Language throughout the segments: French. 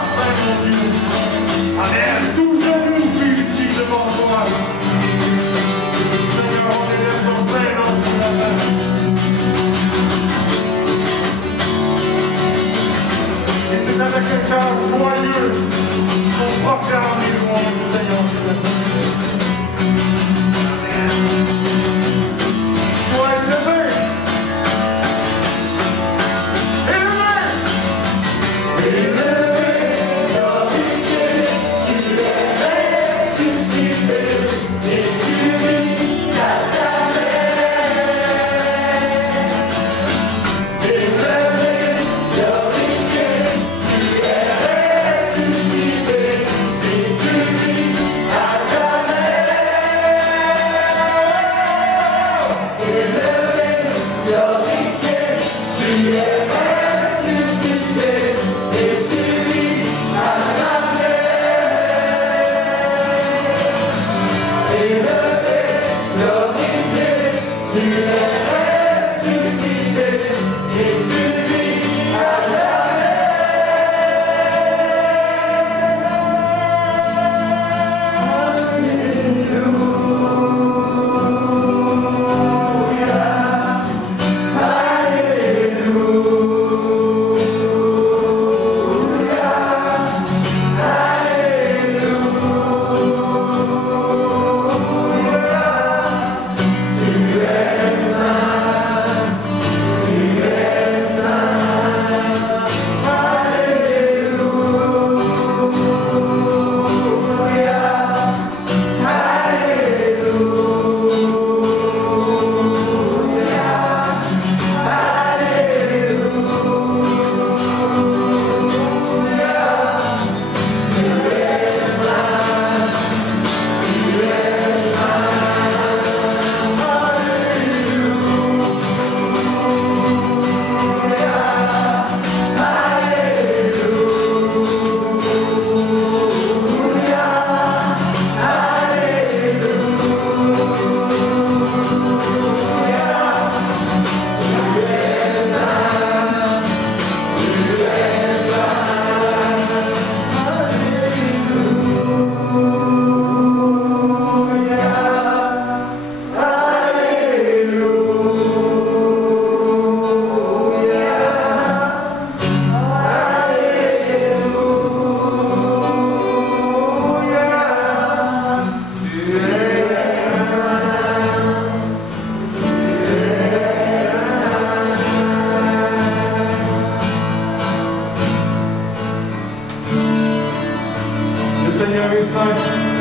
parfait, mon Dieu. Allez, tout genou, puis devant toi. Seigneur, on élève ton prénom pour la main. Et c'est avec un cœur joyeux qu'on proclame les louanges du Seigneur. Sois élevé.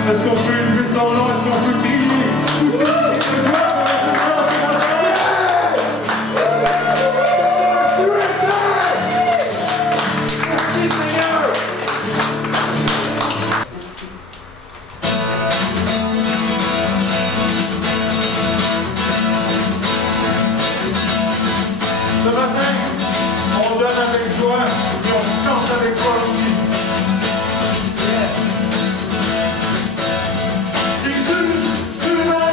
Est-ce qu'on peut élever son nom? Est-ce qu'on peut crier? Ce matin, on donne avec joie et on chante avec toi aussi. Jésus, tu m'as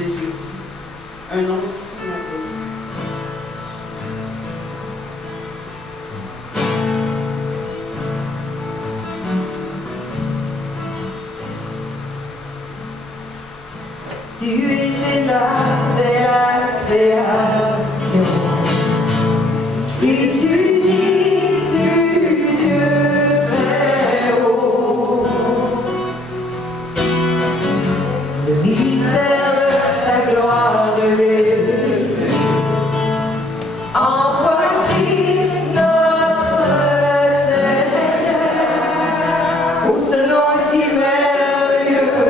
de Jésus. Un nom si merveilleux. Tu étais là dès la création, fils unique du Dieu très haut. Le mystère de ta gloire révélé en toi, Christ notre Seigneur. Oh, ce nom est si merveilleux.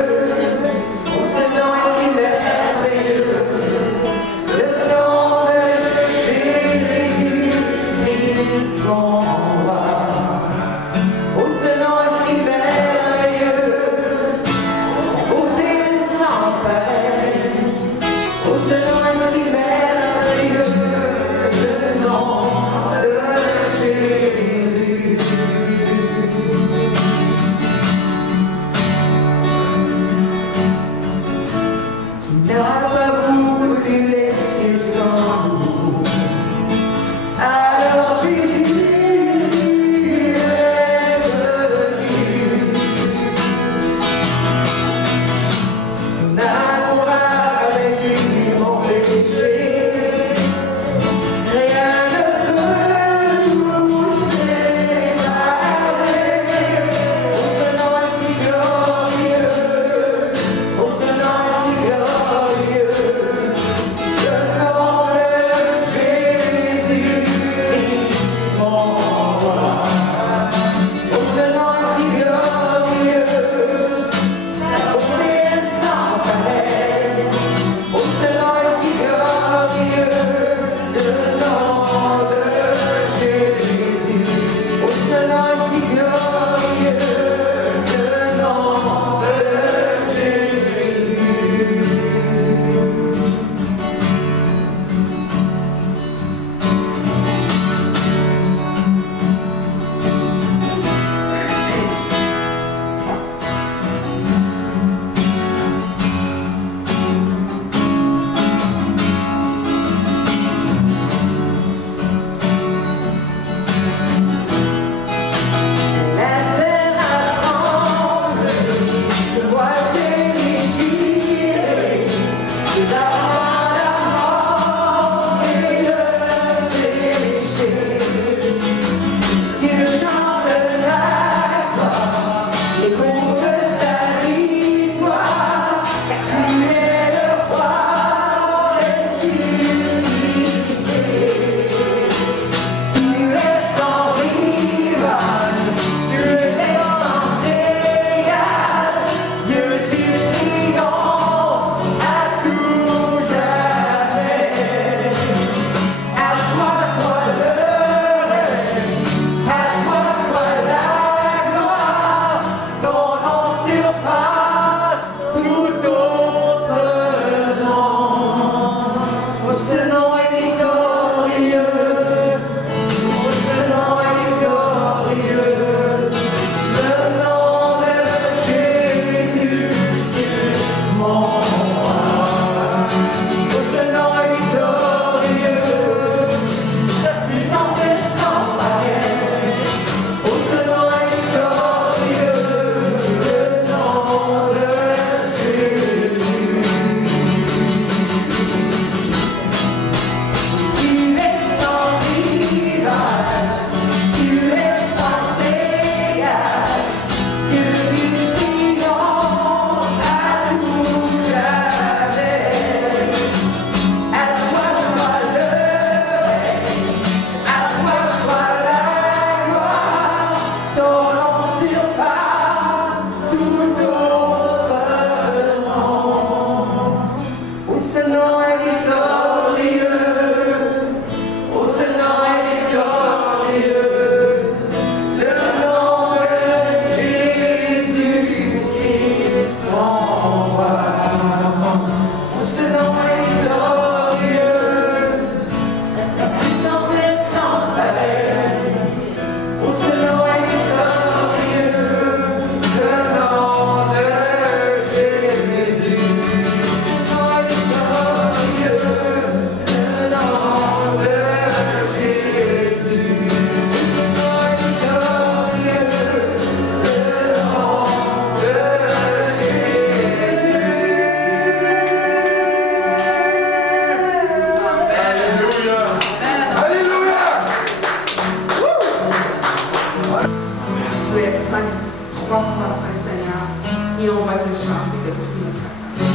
va te chanter de tout notre cœur.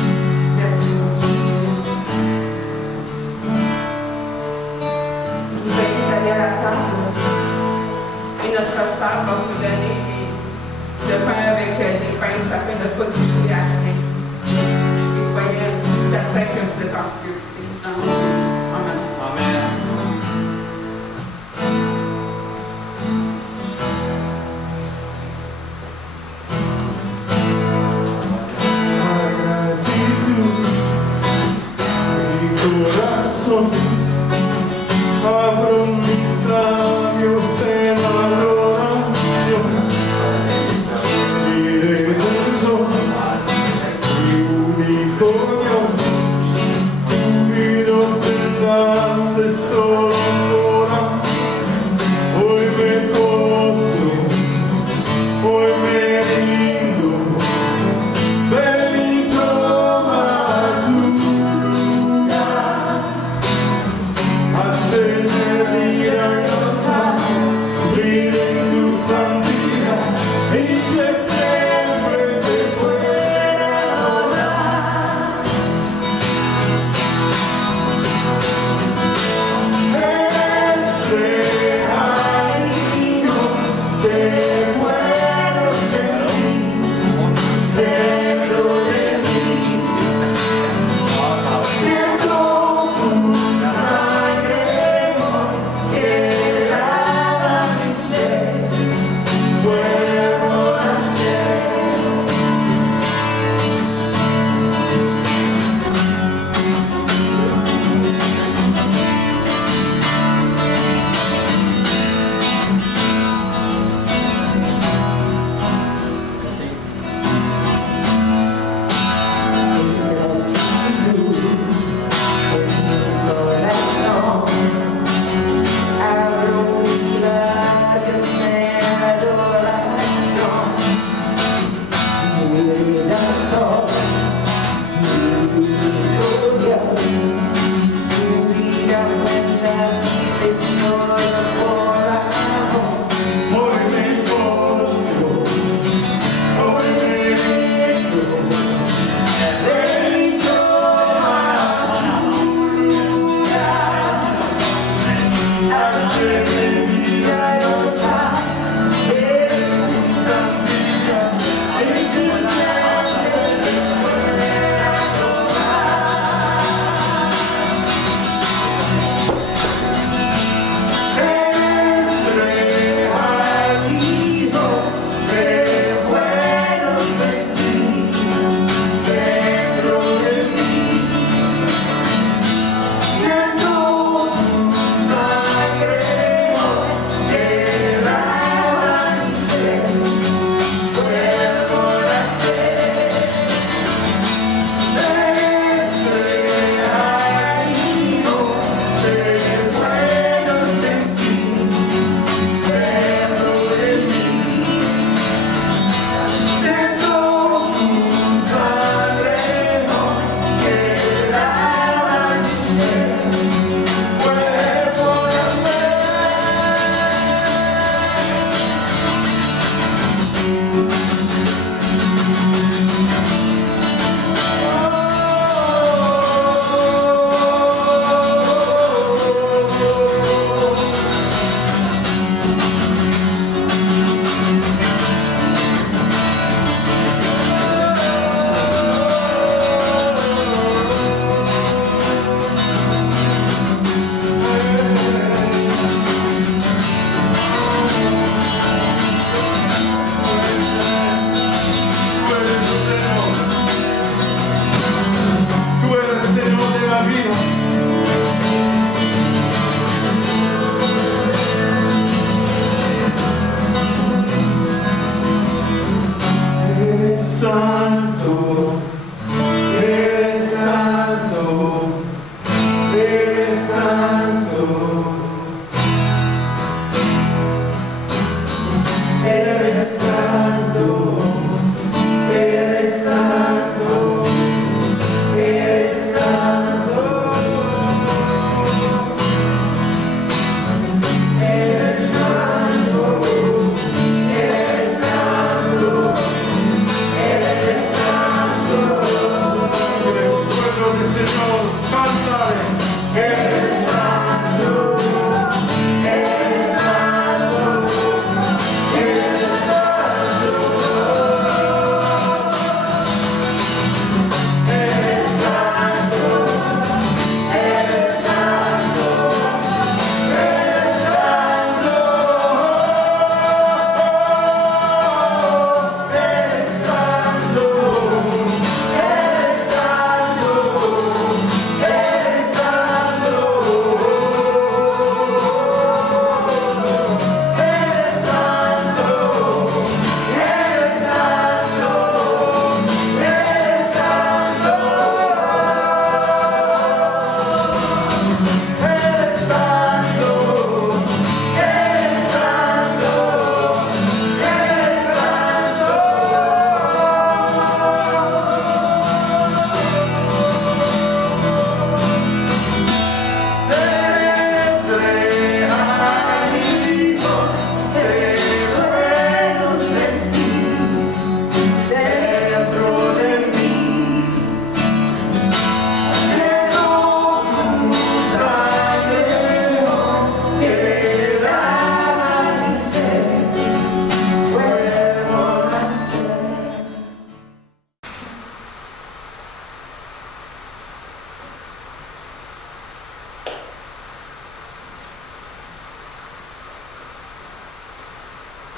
Merci, mon Dieu. Je vous invite à aller à la table et notre sœur va vous donner le pain avec des pains, ça fait de ne pas toucher à rien. Et soyez certains que vous êtes en sécurité. Dans le nom de Jésus. Amen. Amen. Corazón, abro mis labios en adoración y de perdón, mi único Dios,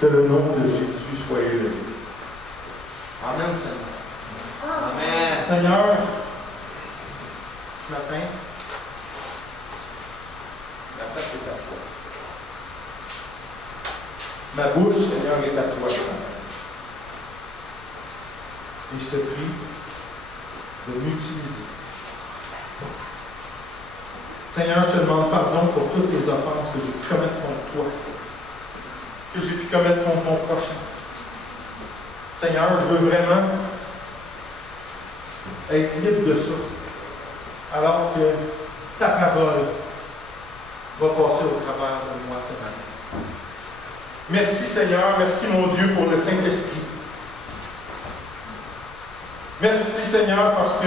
Que le nom de Jésus soit élevé. Amen, Seigneur. Amen. Seigneur, ce matin, la place est à toi. Ma bouche, Seigneur, est à toi ce matin. Et je te prie de m'utiliser. Seigneur, je te demande pardon pour toutes les offenses que j'ai pu commettre contre toi, que j'ai pu commettre contre mon prochain. Seigneur, je veux vraiment être libre de ça, alors que ta parole va passer au travers de moi ce matin. Merci Seigneur, merci mon Dieu pour le Saint-Esprit. Merci Seigneur parce que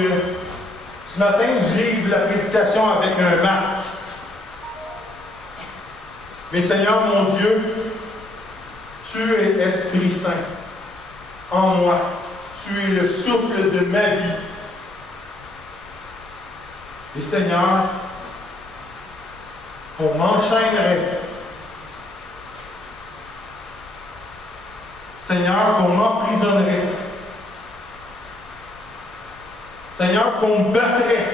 ce matin, je livre la prédication avec un masque. Mais Seigneur mon Dieu, tu es Esprit Saint en moi. Tu es le souffle de ma vie. Et Seigneur, on m'enchaînerait. Seigneur, qu'on m'emprisonnerait. Seigneur, qu'on me battrait.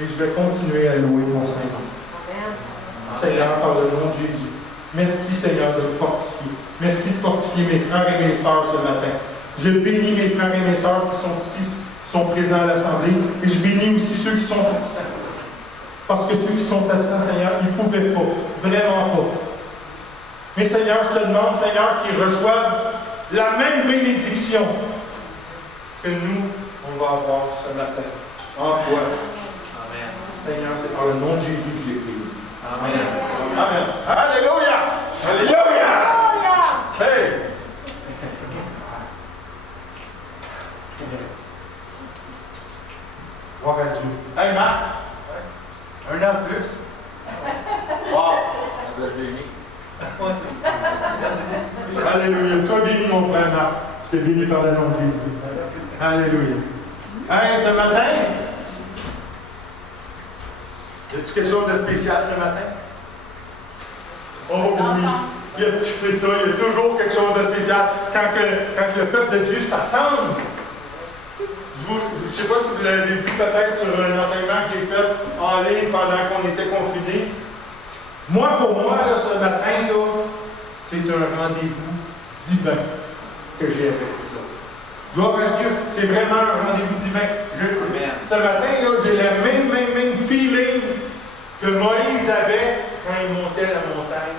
Et je vais continuer à louer ton Saint-Nom. Seigneur, par le nom de Jésus. Merci, Seigneur, de me fortifier. Merci de fortifier mes frères et mes sœurs ce matin. Je bénis mes frères et mes sœurs qui sont ici, qui sont présents à l'Assemblée. Et je bénis aussi ceux qui sont absents. Parce que ceux qui sont absents, Seigneur, ils ne pouvaient pas. Vraiment pas. Mais Seigneur, je te demande, Seigneur, qu'ils reçoivent la même bénédiction que nous, on va avoir ce matin. En toi. Amen. Seigneur, c'est par le nom de Jésus que j'ai prié. Amen. Amen. Alléluia! Alléluia! Hey! Gloire à Dieu. Hey, Marc! Un an de plus. Wow! Alléluia. Sois béni, mon frère Marc. Je te bénis par le nom de Jésus. Alléluia. Hey, ce matin, y a-t-il quelque chose de spécial ce matin? Oh oui! C'est ça, il y a toujours quelque chose de spécial. Quand le peuple de Dieu s'assemble, je ne sais pas si vous l'avez vu peut-être sur un enseignement que j'ai fait en ligne pendant qu'on était confinés. Moi, pour moi, là, ce matin, là, c'est un rendez-vous divin que j'ai avec vous autres. Gloire à Dieu, c'est vraiment un rendez-vous divin. Ce matin, là, j'ai le même feeling que Moïse avait quand il montait la montagne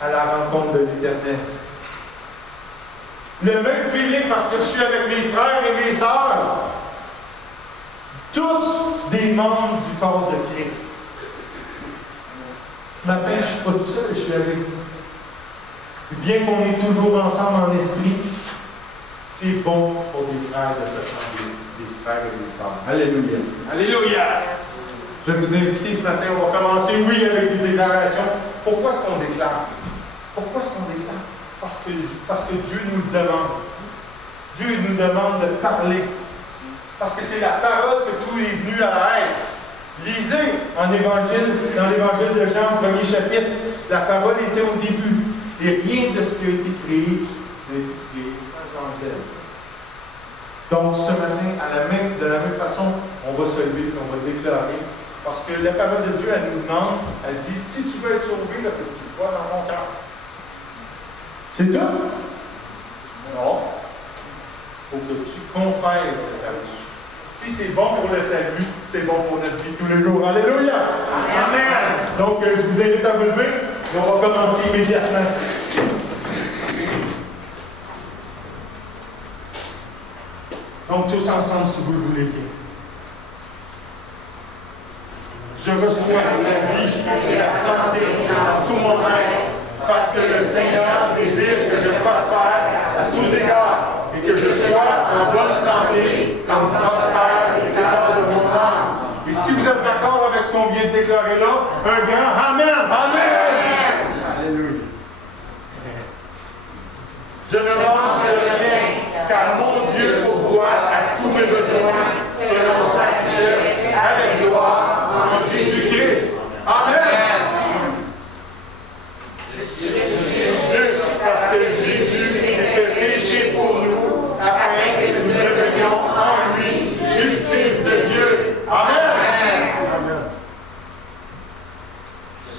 à la rencontre de l'Éternel. Le même feeling parce que je suis avec mes frères et mes sœurs. Tous des membres du corps de Christ. Ce matin, je ne suis pas tout seul, je suis avec vous. Bien qu'on est toujours ensemble en esprit, c'est bon pour des frères de s'assembler, des frères et des sœurs. Alléluia. Alléluia. Je vais vous inviter ce matin, on va commencer, oui, avec des déclarations. Pourquoi est-ce qu'on déclare? Pourquoi est-ce qu'on déclare? Parce que Dieu nous le demande. Dieu nous demande de parler. Parce que c'est la parole que tout est venu à être. Lisez dans l'évangile de Jean, au 1er chapitre, la parole était au début. Et rien de ce qui a été créé n'a été créé sans elle. Donc ce matin, de la même façon, on va se lever et on va déclarer. Parce que la parole de Dieu, elle nous demande, elle dit, si tu veux être sauvé, il faut que tu le vois dans ton cœur. C'est tout? Non. Il faut que tu confesses ta vie. Si c'est bon pour le salut, c'est bon pour notre vie tous les jours. Alléluia! Amen! Donc, je vous invite à vous lever et on va commencer immédiatement. Donc, tous ensemble, si vous le voulez bien. Je reçois la vie et la santé dans tout mon être, parce que le Seigneur désire que je prospère à tous égards et que je sois en bonne santé comme prospère les corps de mon âme. Et si vous êtes d'accord avec ce qu'on vient de déclarer là, un grand Amen! Amen! Alléluia! Je ne manque de rien, car mon Dieu pourvoit à tous mes besoins selon sa richesse avec gloire en Jésus-Christ. Amen! Je suis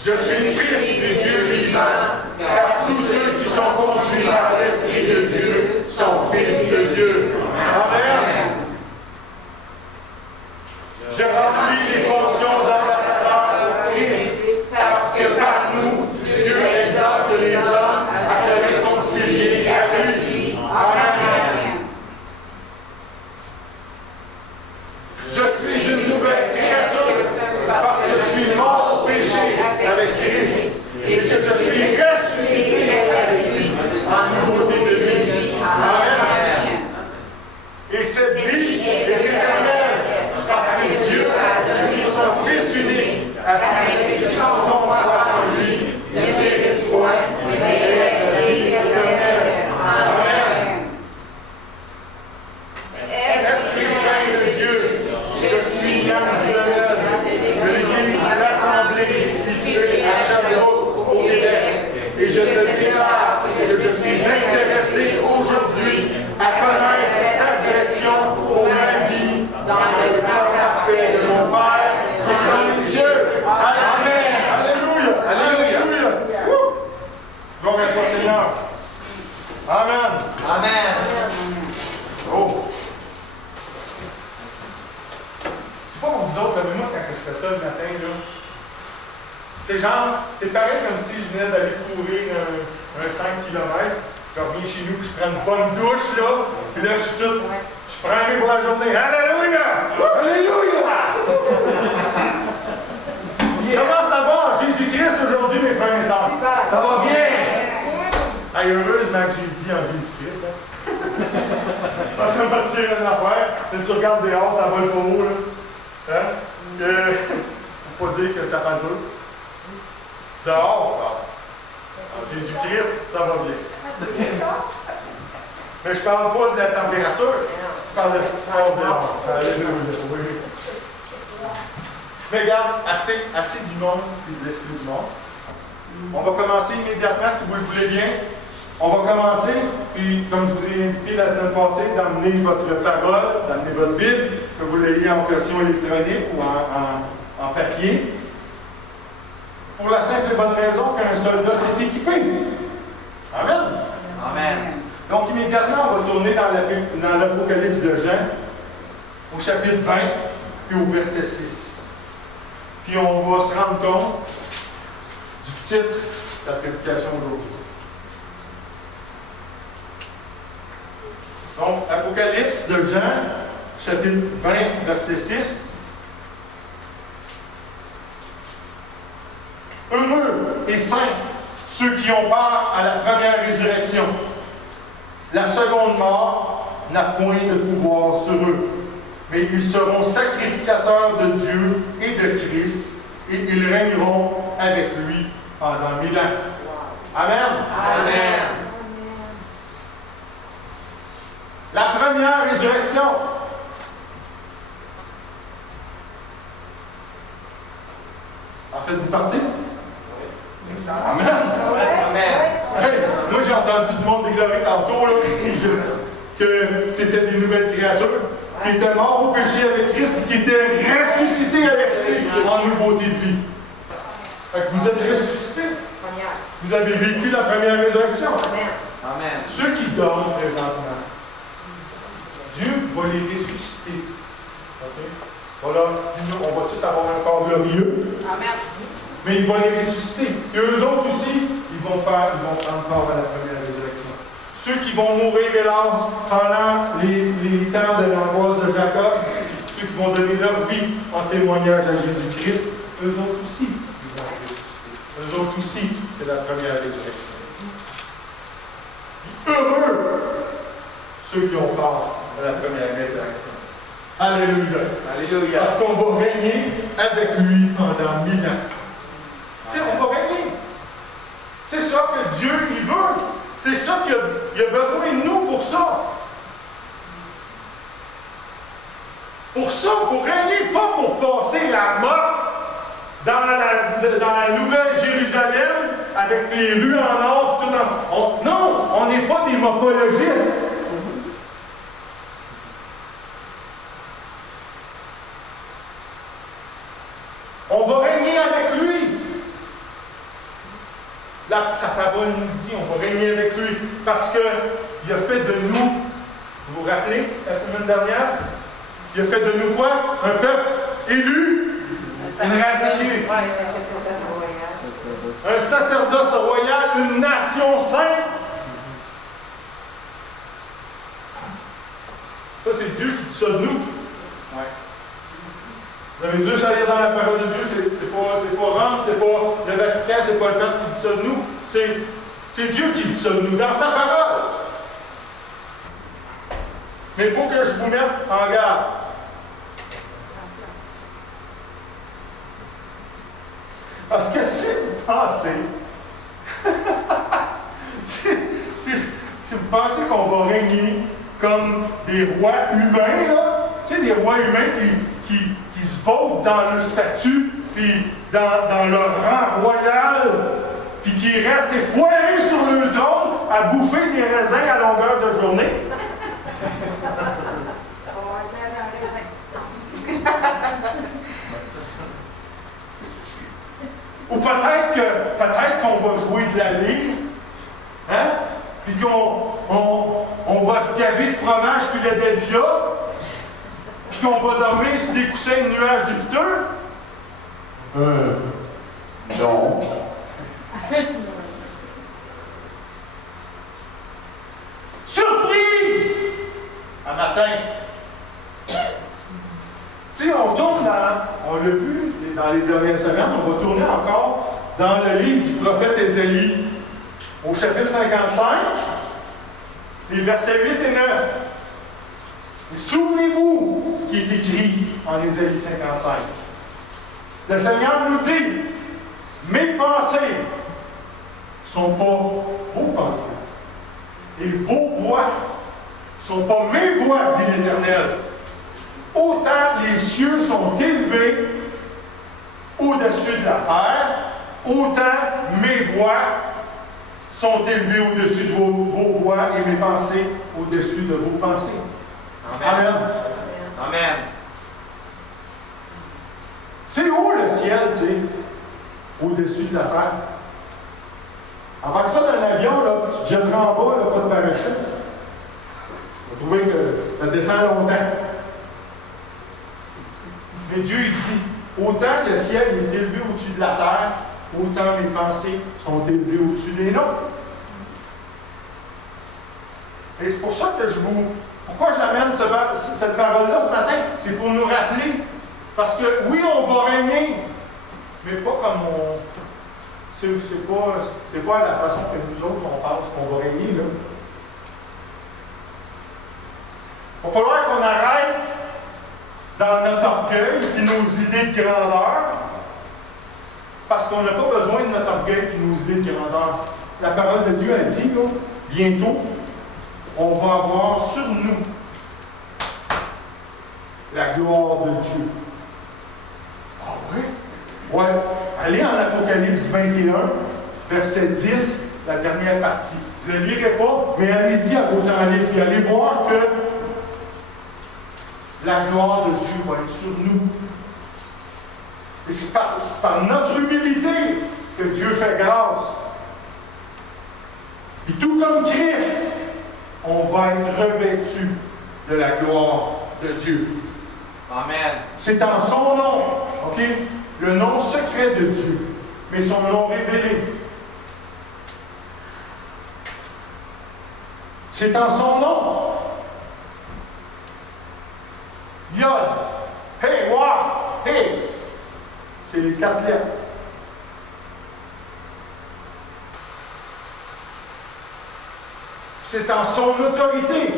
Je suis fils du Dieu vivant, car tous ceux qui sont conduits par l'Esprit de Dieu sont fils de Dieu. Amen. Je remplis les fonctions d'ambassadeur de Christ, parce que par nous, Dieu exhorte les hommes à se réconcilier avec lui. Amen. Je suis une nouvelle créature, parce que je suis mort au péché avec Christ, et que je suis ressuscité avec lui en nouveauté de vie. Amen. Et cette vie est éternelle, parce que Dieu a donné son Fils unique, afin que quiconque croit en lui ne périsse point, mais ait la vie éternelle. Amen. Esprit Saint de Dieu, je suis Yann Duhamel, de l'Église rassemblée située à Sherbrooke, au Québec, et je te déclare que je suis intéressé aujourd'hui à connaître ta direction pour ma vie dans le temps parfait de mon Père qui est dans les cieux. Amen. Alléluia. Alléluia. Gloire à toi, Seigneur. Amen. Amen. Oh. Je sais pas pour vous autres, mais moi, quand je fais ça le matin, là, c'est genre, c'est pareil comme si je venais d'aller courir un 5 km, je reviens chez nous, puis je prends une bonne douche, là, puis là, je suis tout, je prends un pour la journée. Alléluia! Alléluia! Comment ça va en Jésus-Christ aujourd'hui, mes frères et mes sœurs? Ça va bien! Hey, heureusement que j'ai dit en Jésus-Christ, hein? Parce qu'on va te tirer une affaire, si tu regardes dehors, ça vole pas haut, là. Hein? Faut pas dire que ça fait dur. Dehors, en Jésus-Christ, ça va bien. Mais je parle pas de la température, je parle de ce qui se passe dehors. Alléluia, oui. Mais regarde, assez du monde et de l'esprit du monde. On va commencer immédiatement, si vous le voulez bien. On va commencer, puis comme je vous ai invité la semaine passée, d'amener votre parole, d'amener votre Bible, que vous l'ayez en version électronique ou en papier. Pour la simple et bonne raison qu'un soldat s'est équipé. Amen. Amen. Donc immédiatement, on va tourner dans l'Apocalypse de Jean, au chapitre 20, puis au verset 6. Puis on va se rendre compte du titre de la prédication aujourd'hui. Donc, Apocalypse de Jean, chapitre 20, verset 6. Heureux et saints ceux qui ont part à la première résurrection. La seconde mort n'a point de pouvoir sur eux, mais ils seront sacrificateurs de Dieu et de Christ, et ils régneront avec lui pendant 1000 ans. Amen. Amen. La première résurrection. En faites-vous partie? Amen. Amen. Hey, moi, j'ai entendu du monde déclarer tantôt là, que c'était des nouvelles créatures qui étaient morts au péché avec Christ et qui étaient ressuscités avec lui en nouveauté de vie. Fait que vous êtes ressuscités. Vous avez vécu la première résurrection. Amen. Ceux qui dorment présentement, Dieu va les ressusciter. Okay? Voilà, on va tous avoir un corps glorieux. Amen. Mais il va les ressusciter. Et eux autres aussi, ils vont prendre part à la première résurrection. Ceux qui vont mourir, hélas, pendant les temps de l'angoisse de Jacob, ceux qui vont donner leur vie en témoignage à Jésus-Christ, eux autres aussi, ils vont ressusciter. Eux autres aussi, c'est la première résurrection. Heureux ceux qui ont part à la première résurrection. Alléluia. Alléluia. Parce qu'on va régner avec lui pendant 1000 ans. C'est, on va régner. C'est ça que Dieu il veut. C'est ça qu'il a besoin de nous pour ça. Pour ça, pour régner, pas pour passer la mort dans la nouvelle Jérusalem avec les rues en or et tout en... Non, on n'est pas des mopologistes. On va régner avec lui. sa parole nous dit, on va régner avec lui. Parce qu'il a fait de nous, vous vous rappelez, la semaine dernière, il a fait de nous quoi? Un peuple élu, une race élue. Un sacerdoce royal, une nation sainte. Ça, c'est Dieu qui dit ça de nous. Ouais. Vous avez dû aller dans la parole de Dieu, c'est pas Rome, c'est pas le Vatican, c'est pas le pape qui dit ça de nous. C'est Dieu qui dit ça de nous, dans sa parole. Mais il faut que je vous mette en garde. Parce que si vous pensez, si vous pensez qu'on va régner comme des rois humains, là, tu sais, des rois humains qui se votent dans leur statut, puis dans leur rang royal, puis qui restent foirés sur le trône à bouffer des raisins à longueur de journée. Ou peut-être qu'on va jouer de la ligue, hein? Puis qu'on va se gaver de fromage Philadelphia, puis qu'on va dormir sur des coussins de nuages de futurs. Non. Surpris! Un matin. Si on tourne on l'a vu dans les dernières semaines, on va tourner encore dans le livre du prophète Ésaïe, au chapitre 55, les versets 8 et 9. Et souvenez-vous ce qui est écrit en Ésaïe 55. Le Seigneur nous dit, mes pensées ne sont pas vos pensées. Et vos voix ne sont pas mes voix, dit l'Éternel. Autant les cieux sont élevés au-dessus de la terre, autant mes voix sont élevées au-dessus de vos voix et mes pensées au-dessus de vos pensées. Amen. Amen. Amen. C'est où le ciel, tu sais, au-dessus de la terre? Embarqueras d'un avion, là, puis tu te jetteras en bas, là, pas de parachute. Tu vas trouver que ça descend longtemps. Mais Dieu, il dit, autant le ciel est élevé au-dessus de la terre, autant mes pensées sont élevées au-dessus des nôtres. Et c'est pour ça que pourquoi j'amène cette parole-là ce matin? C'est pour nous rappeler. Parce que oui, on va régner, mais pas comme on. C'est pas la façon que nous autres on pense qu'on va régner, là. Il va falloir qu'on arrête dans notre orgueil et nos idées de grandeur, parce qu'on n'a pas besoin de notre orgueil et nos idées de grandeur. La parole de Dieu a dit, là, bientôt, on va avoir sur nous la gloire de Dieu. Ah oui? Ouais. Allez en Apocalypse 21, verset 10, la dernière partie. Je ne le lirai pas, mais allez-y à vos temps libres, puis allez voir que la gloire de Dieu va être sur nous. Et c'est par notre humilité que Dieu fait grâce. Et tout comme Christ, on va être revêtu de la gloire de Dieu. Amen. C'est en son nom, OK? Le nom secret de Dieu, mais son nom révélé. C'est en son nom. Yod, hey, Wa, hey. C'est les 4 lettres. C'est en son autorité.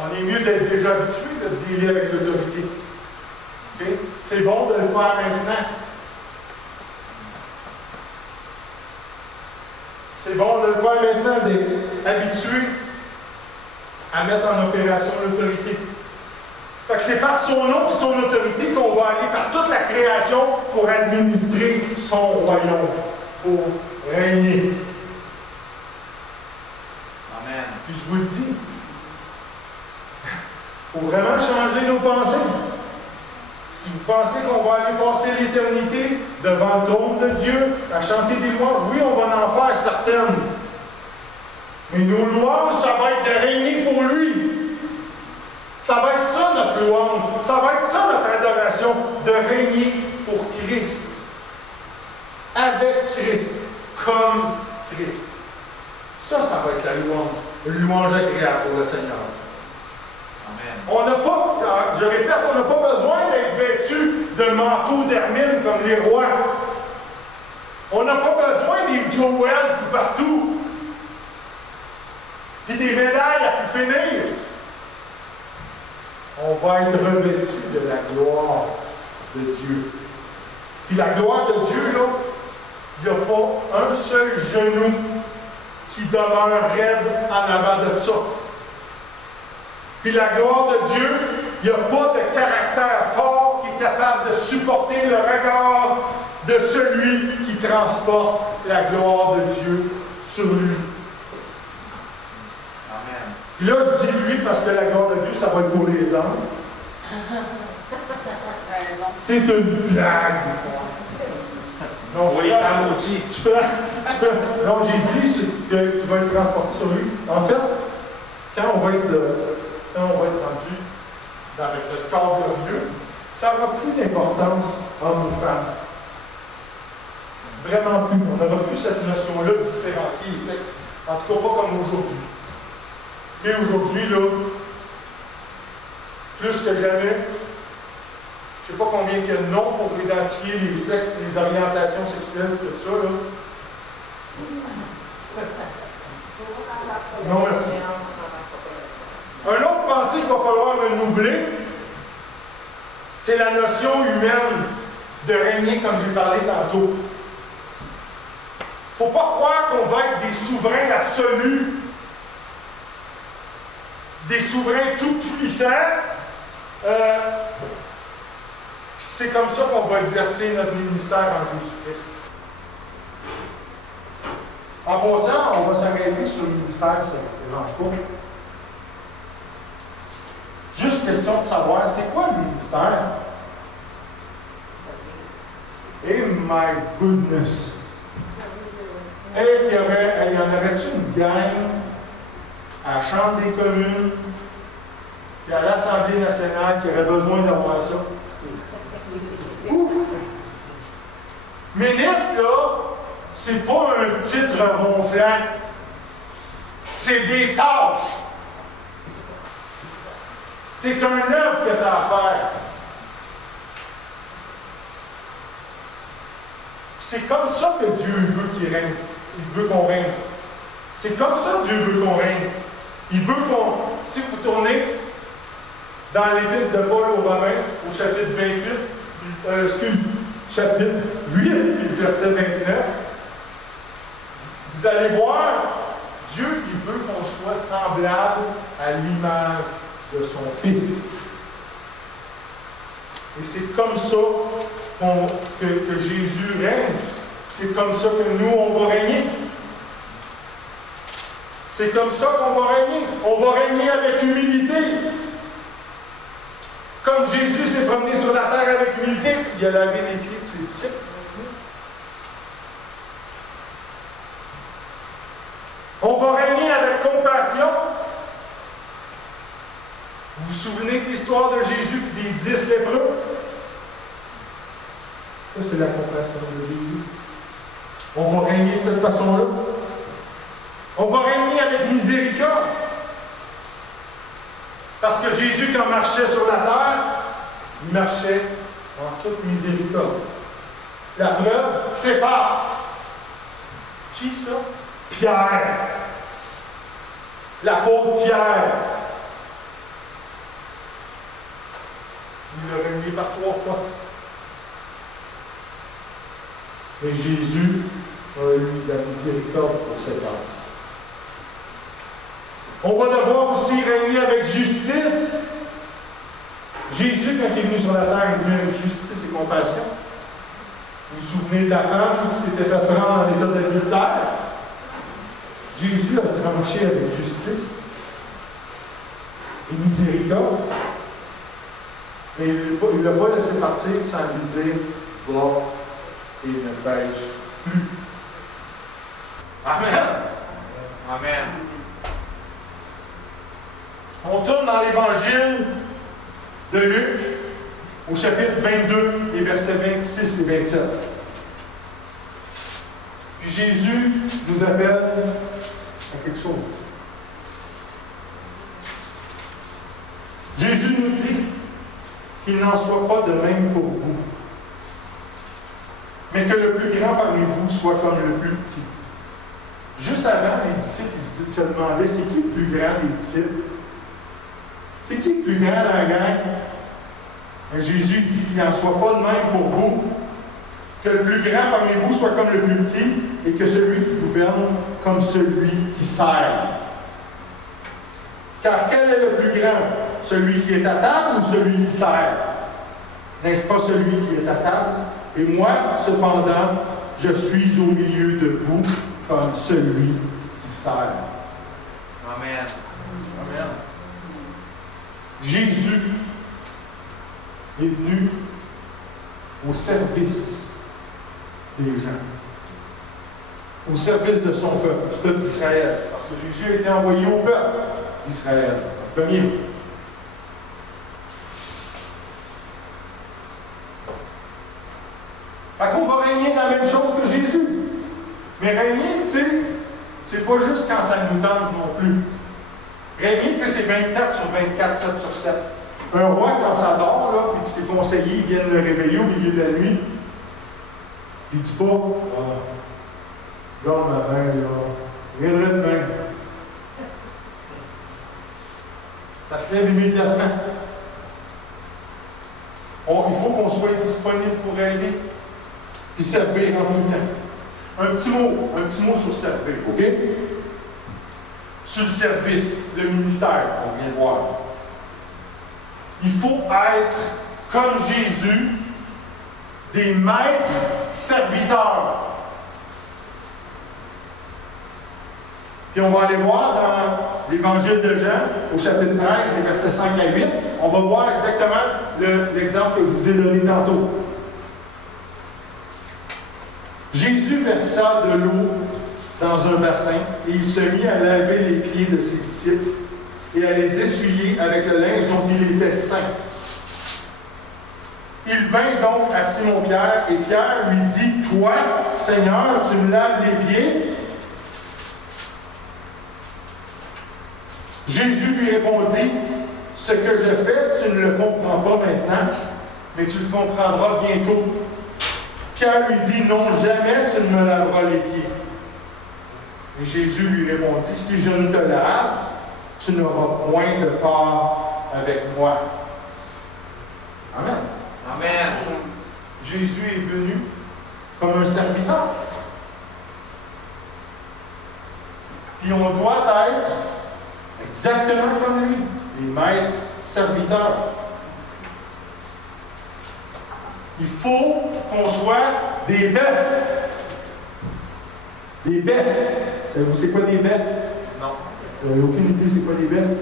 On est mieux d'être déjà habitué de dealer avec l'autorité. Okay? C'est bon de le faire maintenant. C'est bon de le faire maintenant, d'être habitué à mettre en opération l'autorité. Fait que c'est par son nom et son autorité qu'on va aller par toute la création pour administrer son royaume, pour régner. Amen. Puis je vous le dis, il faut vraiment changer nos pensées. Si vous pensez qu'on va aller passer l'éternité devant le trône de Dieu, à chanter des louanges, oui, on va en faire certaines. Mais nos louanges, ça va être de régner pour lui. Ça va être ça notre louange. Ça va être ça notre adoration, de régner pour Christ. Avec Christ. Comme Christ. Ça va être la louange. Une louange agréable pour le Seigneur. Amen. On n'a pas, je répète, on n'a pas besoin d'être vêtu de manteaux d'hermine comme les rois. On n'a pas besoin des Joël tout partout. Puis des médailles à pu finir. On va être revêtu de la gloire de Dieu. Puis la gloire de Dieu, là, il n'y a pas un seul genou qui demeure raide en avant de ça. Puis la gloire de Dieu, il n'y a pas de caractère fort qui est capable de supporter le regard de celui qui transporte la gloire de Dieu sur lui. Amen. Puis là, je dis lui parce que la gloire de Dieu, ça va être pour les hommes. C'est une blague. Non, Pour les femmes aussi. Non, j'ai dit qu'il va être transporté sur lui. En fait, quand on va être rendu avec notre corps glorieux, ça n'aura plus d'importance homme ou femme. Vraiment plus. On n'aura plus cette notion-là de différencier les sexes. En tout cas, pas comme aujourd'hui. Et aujourd'hui, là, plus que jamais, je ne sais pas combien il y a de noms pour identifier les sexes, les orientations sexuelles, tout ça, là. Non, merci. Un autre pensée qu'il va falloir renouveler, c'est la notion humaine de régner, comme j'ai parlé tantôt. Il ne faut pas croire qu'on va être des souverains absolus, des souverains tout-puissants. C'est comme ça qu'on va exercer notre ministère en Jésus-Christ. En passant, on va s'arrêter sur le ministère, ça ne dérange pas. Juste question de savoir, c'est quoi le ministère? Et my goodness! Et il y en aurait-tu une gang à la Chambre des communes et à l'Assemblée nationale qui aurait besoin d'avoir ça? Ministre, là, c'est pas un titre ronflant. C'est des tâches. C'est un œuvre que tu as à faire. C'est comme ça que Dieu veut qu'il règne. Il veut qu'on règne. C'est comme ça que Dieu veut qu'on règne. Il veut qu'on... Si vous tournez dans l'Épître de Paul aux Romains, au chapitre 28, chapitre 8, verset 29, vous allez voir, Dieu, il veut qu'on soit semblable à l'image de son Fils. Et c'est comme ça que Jésus règne. C'est comme ça que nous, on va régner. C'est comme ça qu'on va régner. On va régner avec humilité. Comme Jésus s'est promené sur la terre avec humilité, il a lavé les pieds de ses disciples. On va régner avec compassion. Vous vous souvenez de l'histoire de Jésus et des 10 lépreux? Ça, c'est la compassion de Jésus. On va régner de cette façon-là. On va régner avec miséricorde. Parce que Jésus, quand il marchait sur la terre, il marchait en toute miséricorde. La preuve, c'est face. Qui ça? Pierre. L'apôtre Pierre. Il l'a régné par 3 fois. Mais Jésus a eu de la miséricorde pour cette face. On va devoir aussi régner avec justice. Jésus, quand il est venu sur la terre, il est venu avec justice et compassion. Vous vous souvenez de la femme qui s'était fait prendre en état d'adultère? Jésus a tranché avec justice et miséricorde. Mais il ne l'a pas laissé partir sans lui dire va et ne pêche plus. Amen. Amen. On tourne dans l'évangile de Luc, au chapitre 22, les versets 26 et 27. Puis Jésus nous appelle à quelque chose. Jésus nous dit qu'il n'en soit pas de même pour vous, mais que le plus grand parmi vous soit comme le plus petit. Juste avant, les disciples ils se demandaient c'est qui le plus grand des disciples? C'est qui le plus grand dans la gang? Et Jésus dit qu'il n'en soit pas de même pour vous, que le plus grand parmi vous soit comme le plus petit, et que celui qui gouverne comme celui qui sert. Car quel est le plus grand? Celui qui est à table ou celui qui sert? N'est-ce pas celui qui est à table? Et moi, cependant, je suis au milieu de vous comme celui qui sert. Amen. Amen. Jésus est venu au service des gens, au service de son peuple, du peuple d'Israël, parce que Jésus a été envoyé au peuple d'Israël, en premier. Fait qu'on va régner dans la même chose que Jésus. Mais régner, c'est pas juste quand ça nous tente non plus. Régner, tu sais, c'est 24 sur 24, 7 sur 7. Un roi, quand ça dort, là, puis que ses conseillers viennent le réveiller au milieu de la nuit, il dit pas dorme ma main, là, viendrai demain. Ça se lève immédiatement. Il faut qu'on soit disponible pour aider, puis servir en tout temps. Un petit mot sur servir, OK? Sur le service, le ministère, on vient de voir. Il faut être, comme Jésus, des maîtres serviteurs. Puis on va aller voir dans l'Évangile de Jean, au chapitre 13, les versets 5 à 8, on va voir exactement l'exemple que je vous ai donné tantôt. Jésus versa de l'eau dans un bassin et il se mit à laver les pieds de ses disciples et à les essuyer avec le linge dont il était saint. Il vint donc à Simon-Pierre et Pierre lui dit « Toi, Seigneur, tu me laves les pieds ?» Jésus lui répondit « Ce que je fais, tu ne le comprends pas maintenant, mais tu le comprendras bientôt. » Pierre lui dit « Non, jamais tu ne me laveras les pieds. » Et Jésus lui répondit « Si je ne te lave, tu n'auras point de part avec moi. » Amen. Amen. Jésus est venu comme un serviteur. Puis on doit être exactement comme lui, les maîtres serviteurs. Il faut qu'on soit des bœufs. Des bœufs. Savez-vous c'est quoi des bœufs? Non. Vous n'avez aucune idée c'est quoi des bœufs?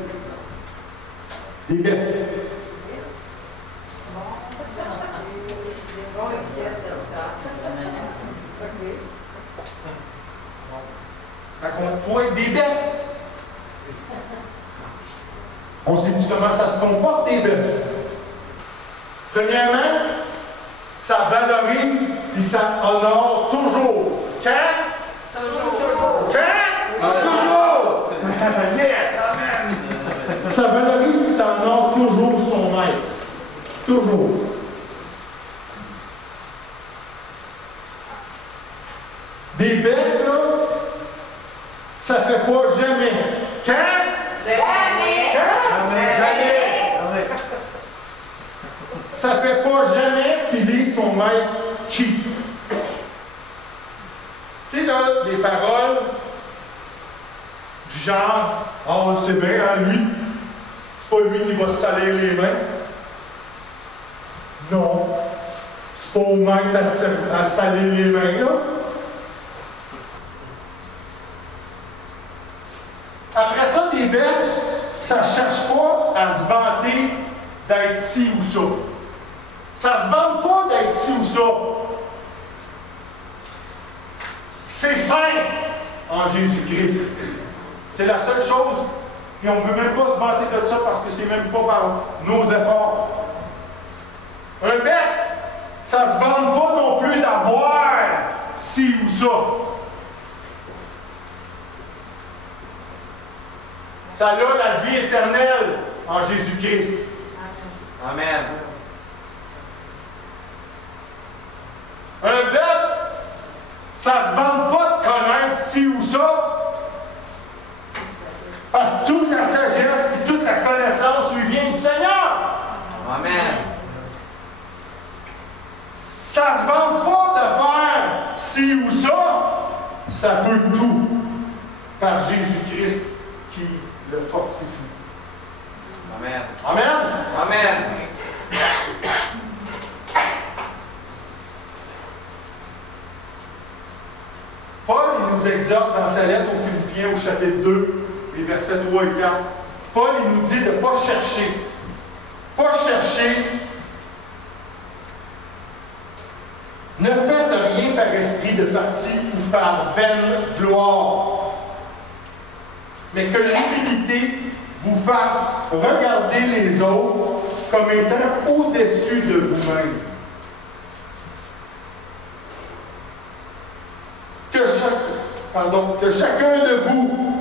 Des bœufs. Il faut être des bœufs. On sait comment ça se comporte, des bœufs. Premièrement, ça valorise et ça honore toujours. Quand? Toujours. Quand? Toujours! Yes! Amen! Ça valorise et ça honore toujours son maître. Toujours. Des bœufs, là, ça fait pas jamais. Quand? Jamais. Quand? Jamais. Ça fait pas jamais filer son maître cheap. Tu sais, là, des paroles du genre « Ah, c'est bien, hein, lui, c'est pas lui qui va se salir les mains. » Non, c'est pas au maître à salir les mains, là. Après ça, des bêtes, ça ne cherche pas à se vanter d'être ci ou ça. Ça ne se vante pas d'être ci ou ça. C'est simple en Jésus-Christ. C'est la seule chose, puis on ne peut même pas se vanter de ça parce que c'est même pas par nos efforts. Un bœuf, ça ne se vante pas non plus d'avoir ci ou ça. Ça a la vie éternelle en Jésus-Christ. Amen. Un bœuf, ça ne se vante pas de connaître ci ou ça. Parce que toute la sagesse et toute la connaissance lui vient du Seigneur. Amen. Ça ne se vante pas de faire ci ou ça. Ça peut tout par Jésus-Christ qui le fortifie. Amen. Amen. Amen. Paul, il nous exhorte dans sa lettre aux Philippiens au chapitre 2, les versets 3 et 4. Paul, il nous dit de ne pas chercher. Pas chercher. Ne faites rien par esprit de parti ou par vaine gloire, mais que l'humilité vous fasse regarder les autres comme étant au-dessus de vous-même. Que chacun de vous,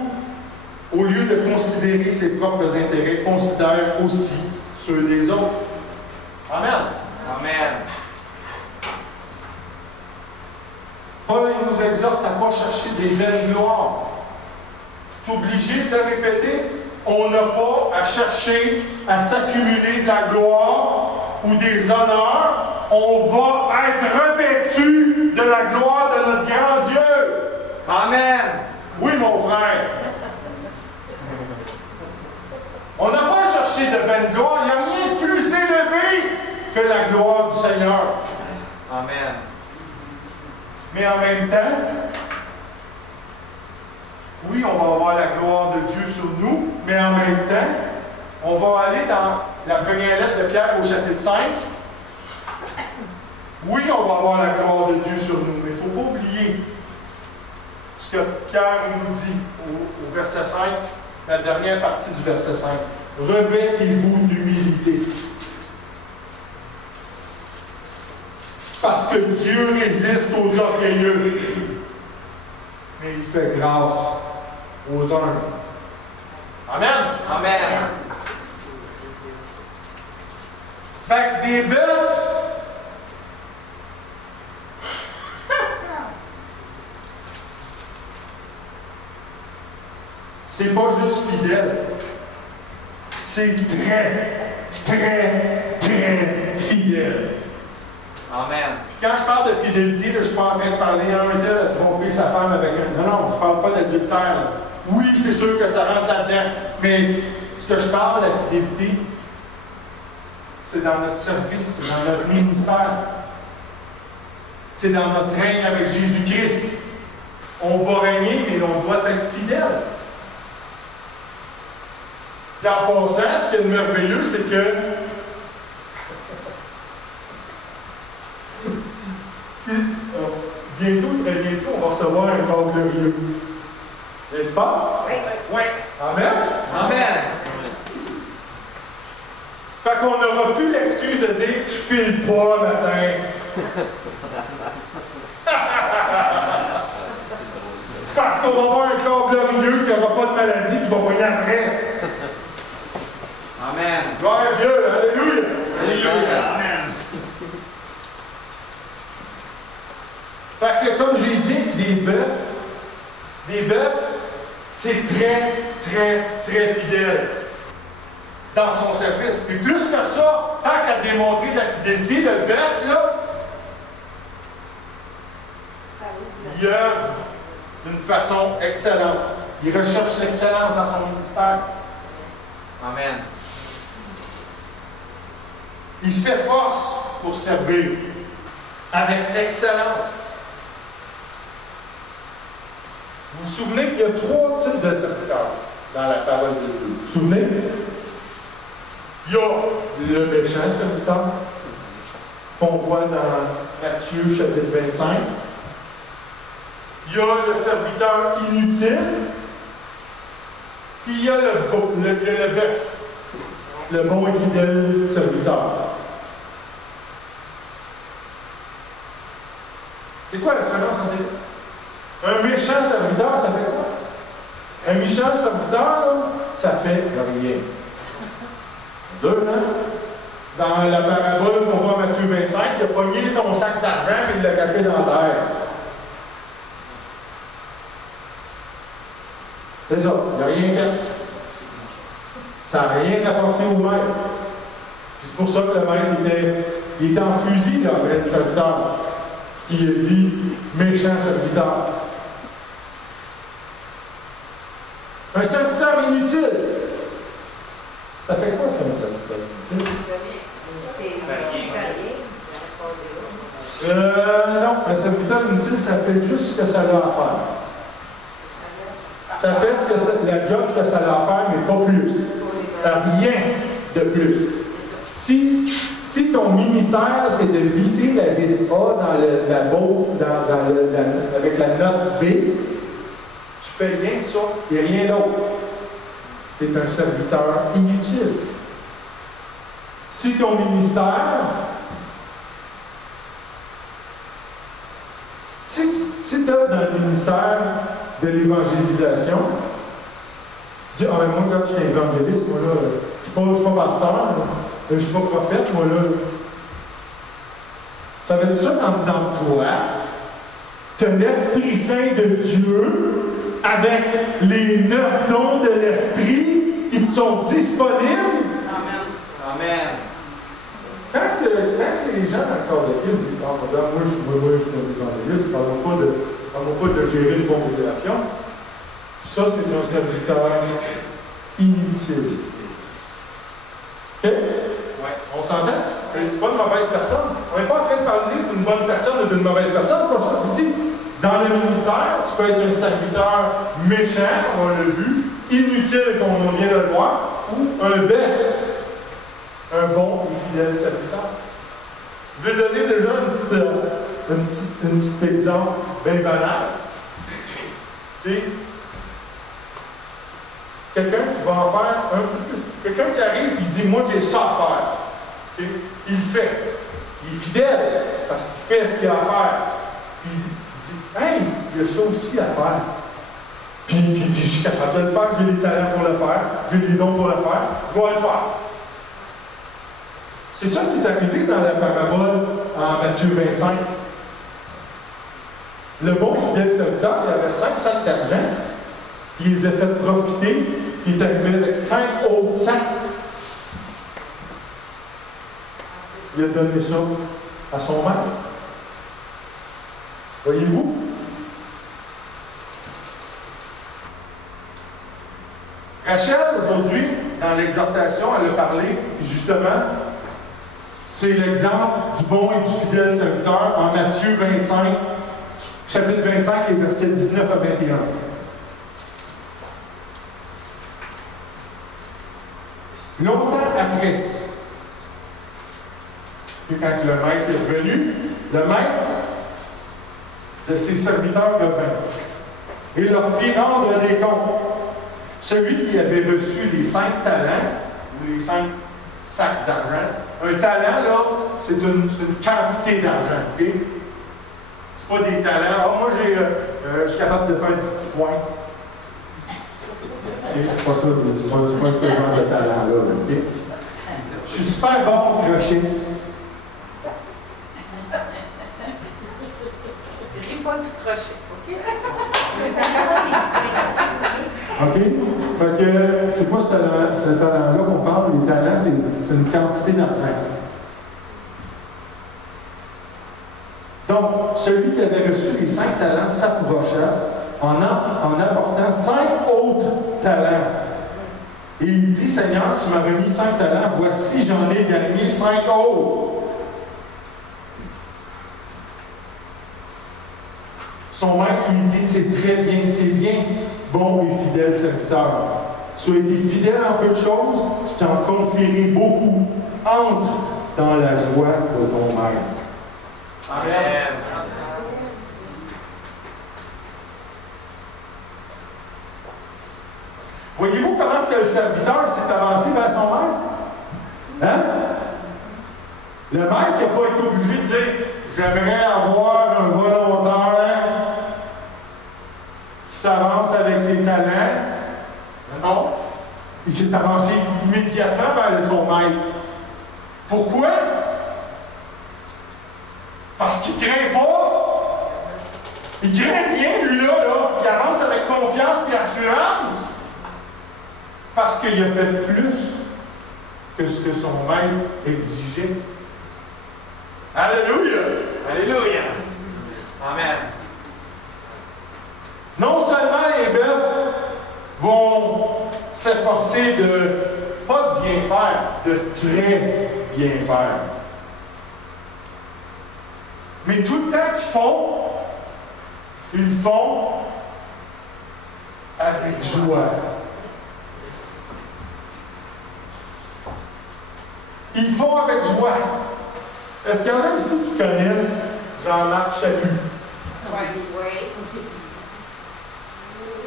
au lieu de considérer ses propres intérêts, considère aussi ceux des autres. Amen. Amen. Paul nous exhorte à ne pas chercher des vaines gloires. Tu es obligé de répéter, on n'a pas à chercher à s'accumuler de la gloire ou des honneurs. On va être revêtu de la gloire de notre grand Dieu. Amen. Oui, mon frère. On n'a pas cherché de vaine gloire. Il n'y a rien de plus élevé que la gloire du Seigneur. Amen. Mais en même temps, oui, on va avoir la gloire de Dieu sur nous, mais en même temps, on va aller dans la première lettre de Pierre au chapitre 5. Oui, on va avoir la gloire de Dieu sur nous, mais il ne faut pas oublier ce que Pierre nous dit au verset 5, la dernière partie du verset 5. Revêtez-vous d'humilité. Parce que Dieu résiste aux orgueilleux, mais il fait grâce aux humbles. Amen. Amen. Fait que des bœufs, c'est pas juste fidèle, c'est très, très, très fidèle. Amen. Puis quand je parle de fidélité, là, je ne suis pas en train de parler à un tel de tromper sa femme avec un. Non, je ne parle pas d'adultère. Là. Oui, c'est sûr que ça rentre là-dedans. Mais ce que je parle de la fidélité, c'est dans notre service, c'est dans notre ministère. C'est dans notre règne avec Jésus-Christ. On va régner, mais on doit être fidèle. Puis en passant, ce qui est merveilleux, c'est que bientôt, très bientôt, on va recevoir un corps glorieux. N'est-ce pas? Oui. Oui. Amen? Amen. Fait qu'on n'aura plus l'excuse de dire « je file pas matin ». Parce qu'on va avoir un corps glorieux qui n'aura pas de maladie qui va voyer après. Amen. Gloire à Dieu. Alléluia. Alléluia. Amen. Fait que, comme j'ai dit, des bœufs, c'est très, très, très fidèle dans son service. Puis plus que ça, tant qu'à démontrer de la fidélité, le bœuf, là, il œuvre d'une façon excellente. Il recherche l'excellence dans son ministère. Amen. Il s'efforce pour servir avec excellence. Vous vous souvenez qu'il y a 3 types de serviteurs dans la parole de Dieu. Vous vous souvenez? Il y a le méchant serviteur, qu'on voit dans Matthieu chapitre 25. Il y a le serviteur inutile. Puis il y a le bœuf, le bon et fidèle serviteur. C'est quoi la différence entre les deux? Un méchant serviteur, ça fait quoi? Un méchant serviteur, là, ça fait rien. Deux, hein? Dans la parabole qu'on voit à Matthieu 25, il a pogné son sac d'argent et il l'a caché dans la terre. C'est ça, il n'a rien fait. Ça n'a rien rapporté au maître. Puis c'est pour ça que le maître était en fusil là, après le serviteur, qui a dit méchant serviteur. Un serviteur inutile. Ça fait quoi, ça, un serviteur inutile? Non, un serviteur inutile, ça fait juste ce que ça a à faire. Ça fait la job que ça a à faire, mais pas plus. Rien de plus. Si ton ministère, c'est de visser la vis A dans avec la note B, tu fais rien que ça et rien d'autre. Tu es un serviteur inutile. Si ton ministère, si tu es dans le ministère de l'évangélisation, tu dis, ah, mais moi, quand je suis évangéliste, moi, là, je ne suis pas pasteur, je ne suis pas prophète, moi, là. Ça veut dire ça dans toi, tu as l'Esprit Saint de Dieu avec les 9 dons de l'Esprit qui te sont disponibles. Amen. Amen. Quand les gens dans le corps de Christ disent, ah, madame, moi, je suis un évangéliste, parlons pas de gérer une congrégation. Ça, c'est un serviteur inutile. OK? Ouais. On s'entend? C'est pas une mauvaise personne. On n'est pas en train de parler d'une bonne personne ou d'une mauvaise personne. C'est pas ça que je vous dis. Dans le ministère, tu peux être un serviteur méchant, on l'a vu, inutile, comme on vient de le voir, ou un bête, un bon et fidèle serviteur. Je vais donner déjà un petit exemple bien banal. Tu sais, quelqu'un qui va en faire un peu plus. Quelqu'un qui arrive et dit, moi j'ai ça à faire. Okay? Il le fait. Il est fidèle parce qu'il fait ce qu'il a à faire. Puis il dit, hey, il y a ça aussi à faire. Puis je suis capable de le faire, j'ai les talents pour le faire, j'ai les dons pour le faire, je vais le faire. C'est ça qui est arrivé dans la parabole en Matthieu 25. Le bon fidèle serviteur, il avait 5 sacs d'argent, puis il les a fait profiter, il est arrivé avec 5 autres sacs. Il a donné ça à son maître. Voyez-vous? Rachel, aujourd'hui, dans l'exhortation, elle a parlé, justement, c'est l'exemple du bon et du fidèle serviteur en Matthieu 25, chapitre 25, les versets 19 à 21. Longtemps après, et quand le maître est revenu, le maître de ses serviteurs revint et leur fit rendre des comptes. Celui qui avait reçu les 5 talents, ou les 5 sacs d'argent, un talent, là, c'est une quantité d'argent, ok? C'est pas des talents. Ah, moi, je suis capable de faire du petit point. C'est pas ça, c'est pas ce genre de talent-là, ok? Je suis super bon au crochet. Ris pas du crochet, OK? OK? Fait que c'est pas ce talent-là qu'on parle. Les talents, c'est une quantité d'argent. Donc, celui qui avait reçu les 5 talents s'approcha en apportant 5 autres talents. Et il dit, Seigneur, tu m'as remis 5 talents, voici, j'en ai gagné 5 autres. Son maître lui dit, c'est très bien, c'est bien, bon et fidèle serviteur. Tu as été fidèle en peu de choses, je t'en confierai beaucoup. Entre dans la joie de ton maître. Amen. Voyez-vous comment est-ce que le serviteur s'est avancé vers son maître? Hein? Le maître n'a pas été obligé de dire « J'aimerais avoir un volontaire qui s'avance avec ses talents. » Non. Il s'est avancé immédiatement vers son maître. Pourquoi? Parce qu'il ne craint pas. Il ne craint rien, lui-là. Il avance avec confiance et assurance. Parce qu'il a fait plus que ce que son maître exigeait. Alléluia! Alléluia. Amen. Non seulement les bœufs vont s'efforcer de pas de bien faire, de très bien faire. Mais tout le temps qu'ils ils font avec joie. Ils font avec joie. Est-ce qu'il y en a ici qui connaissent Jean-Marc Chaput? Oui.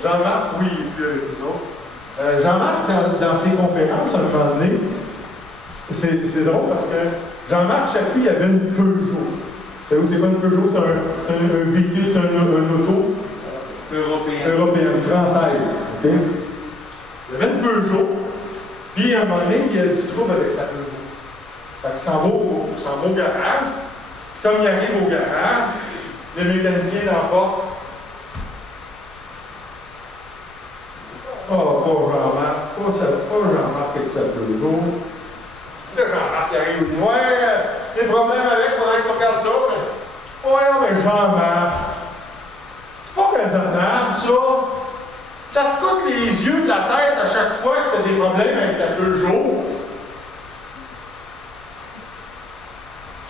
Jean-Marc, oui, puis nous autres. Jean-Marc, dans ses conférences, un moment donné, c'est drôle parce que Jean-Marc Chaput, il avait une Peugeot. Vous savez où c'est quoi une Peugeot? C'est un véhicule, c'est un auto européenne, française. Okay? Il avait une Peugeot, puis à un moment donné, il y a du trouble avec sa Peugeot. Fait qu'il s'en va au garage. Comme il arrive au garage, le mécanicien l'emporte. Oh, pas Jean-Marc, pas Jean-Marc avec sa Peugeot. Là, Jean-Marc arrive et dit ouais, des problèmes avec, il faudrait que tu regardes ça. Mais... ouais, mais Jean-Marc, c'est pas raisonnable, ça. Ça te coûte les yeux de la tête à chaque fois que tu as des problèmes avec ta Peugeot.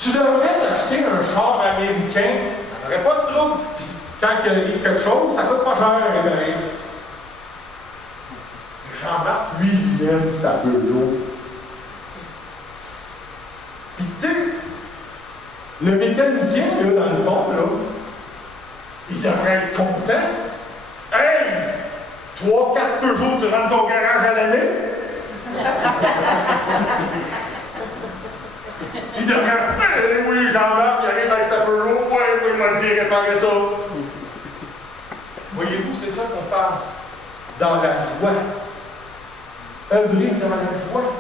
Tu devrais t'acheter un char américain. Il n'y aurait pas de trouble. Puis quand il arrive quelque chose, ça coûte pas cher à réparer. Mais Jean-Marc, lui, il aime sa Peugeot. Puis tu sais, le mécanicien, là, dans le fond, là, il devrait être content. Hey! 3-4 Peugeot, tu rentres ton garage à l'année? Il devrait. Oui, Jean-Marc, il arrive avec sa Peugeot. Oui, il m'a dit réparer ça. Voyez-vous, c'est ça qu'on parle. Dans la joie. Œuvrer dans la joie.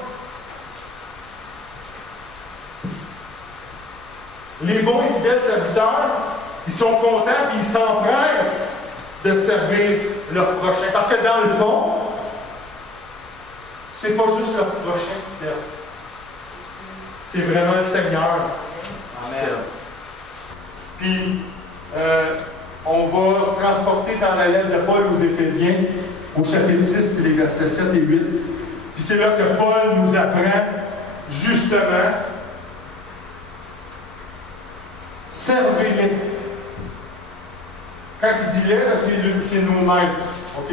Les bons et fidèles serviteurs, ils sont contents et ils s'empressent de servir leur prochain. Parce que dans le fond, c'est pas juste leur prochain qui servent. C'est vraiment le Seigneur qui serve. Puis, on va se transporter dans la lettre de Paul aux Éphésiens, au chapitre 6, puis les versets 7 et 8. Puis c'est là que Paul nous apprend, justement, servez-les. Quand il dit les, c'est nos maîtres. OK?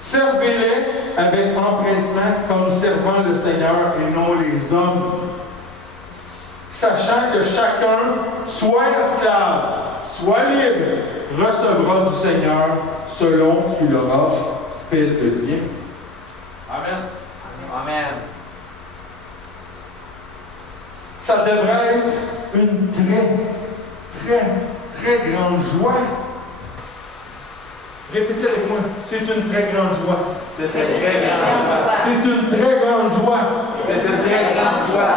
Servez-les avec empressement comme servant le Seigneur et non les hommes, sachant que chacun, soit esclave, soit libre, recevra du Seigneur selon ce qu'il aura fait de bien. Amen. Amen. Ça devrait être une très grande joie. Répétez avec moi, c'est une très grande joie. C'est une très grande joie. C'est une très grande joie. C'est une très grande joie.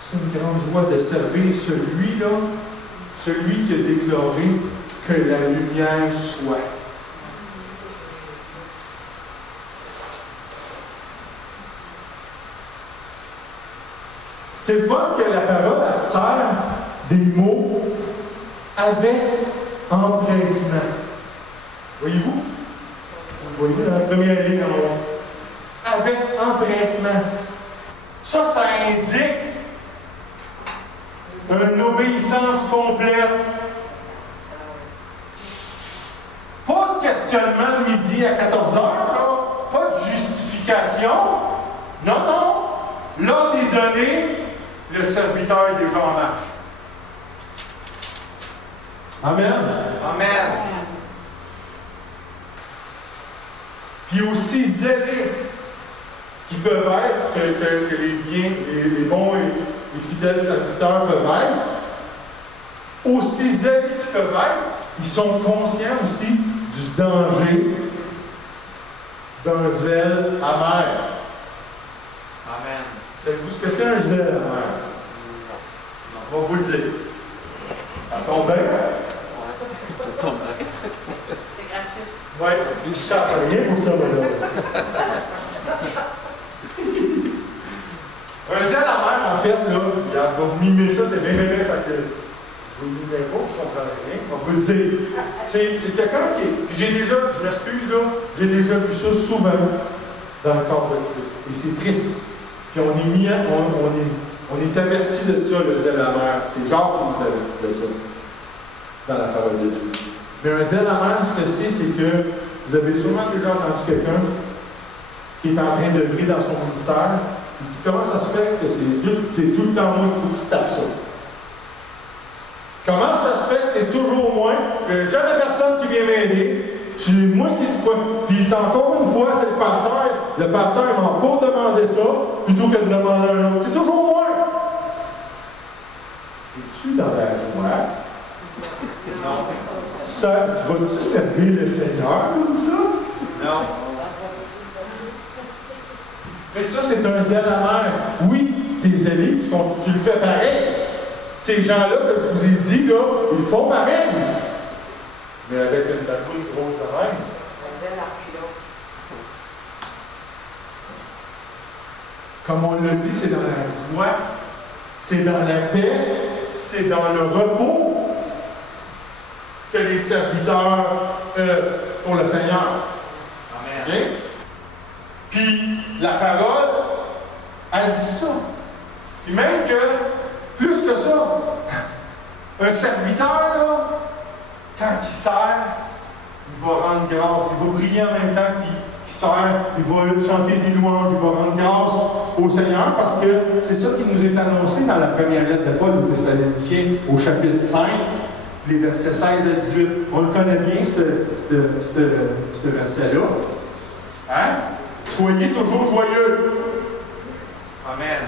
C'est une grande joie de servir celui-là, celui qui a déclaré que la lumière soit. C'est le fun que la parole elle sert des mots avec empressement. Voyez-vous? Vous voyez la première ligne en haut. Avec empressement. Ça indique une obéissance complète. Pas de question ponctuellement le midi à 14 heures, pas de justification. Non, non. L'ordre est donné, le serviteur est déjà en marche. Amen. Amen. Puis aussi zélés qui peuvent être, que les bons et fidèles serviteurs peuvent être, aussi zélés qu'ils peuvent être, ils sont conscients aussi du danger d'un zèle amer. Amen. Savez-vous ce que c'est un zèle amer? On va vous le dire. Ça tombe bien? Ça tombe. C'est gratis. Oui, ils ne savent rien pour ça, madame. Un zèle amer, en fait, là, il va vous mimer ça, c'est bien, bien, bien facile. Vous ne mimez pas, vous ne comprenez rien, on va vous le dire. C'est quelqu'un qui est. Puis j'ai déjà, je m'excuse, là, j'ai déjà vu ça souvent dans le corps de Christ. Et c'est triste. Puis on est mis, on est averti de ça, le zèle amer. C'est Jacques qui nous avertit de ça dans la parole de Dieu. Mais un zèle amer, ce que c'est que vous avez sûrement déjà entendu quelqu'un qui est en train de briller dans son ministère. Il dit comment ça se fait que c'est tout le temps moi qu'il faut que tu tapes ça? Comment ça se fait que c'est toujours moi, qu'il n'y a jamais personne qui vient m'aider? C'est moi qui te quoi? Puis encore une fois, c'est le pasteur. Le pasteur m'a encore demandé ça plutôt que de demander à un autre. C'est toujours moi! Es-tu dans la joie? Non. Ça, vas-tu servir le Seigneur comme ça? Non. Mais ça, c'est un zèle amer. Oui, t'es zélé, tu le fais pareil. Ces gens-là que je vous ai dit, là, ils font pareil. Mais avec une patrouille grosse de même. Comme on l'a dit, c'est dans la joie, c'est dans la paix, c'est dans le repos que les serviteurs pour le Seigneur. Amen. Okay? Puis la parole, elle dit ça. Puis même que, plus que ça, un serviteur, là, quand il sert, il va rendre grâce. Il va prier en même temps qu'il sert. Il va chanter des louanges. Il va rendre grâce au Seigneur parce que c'est ça qui nous est annoncé dans la première lettre de Paul aux Thessaloniciens, au chapitre 5, les versets 16 à 18. On le connaît bien, ce verset-là. Hein? Soyez toujours joyeux. Amen.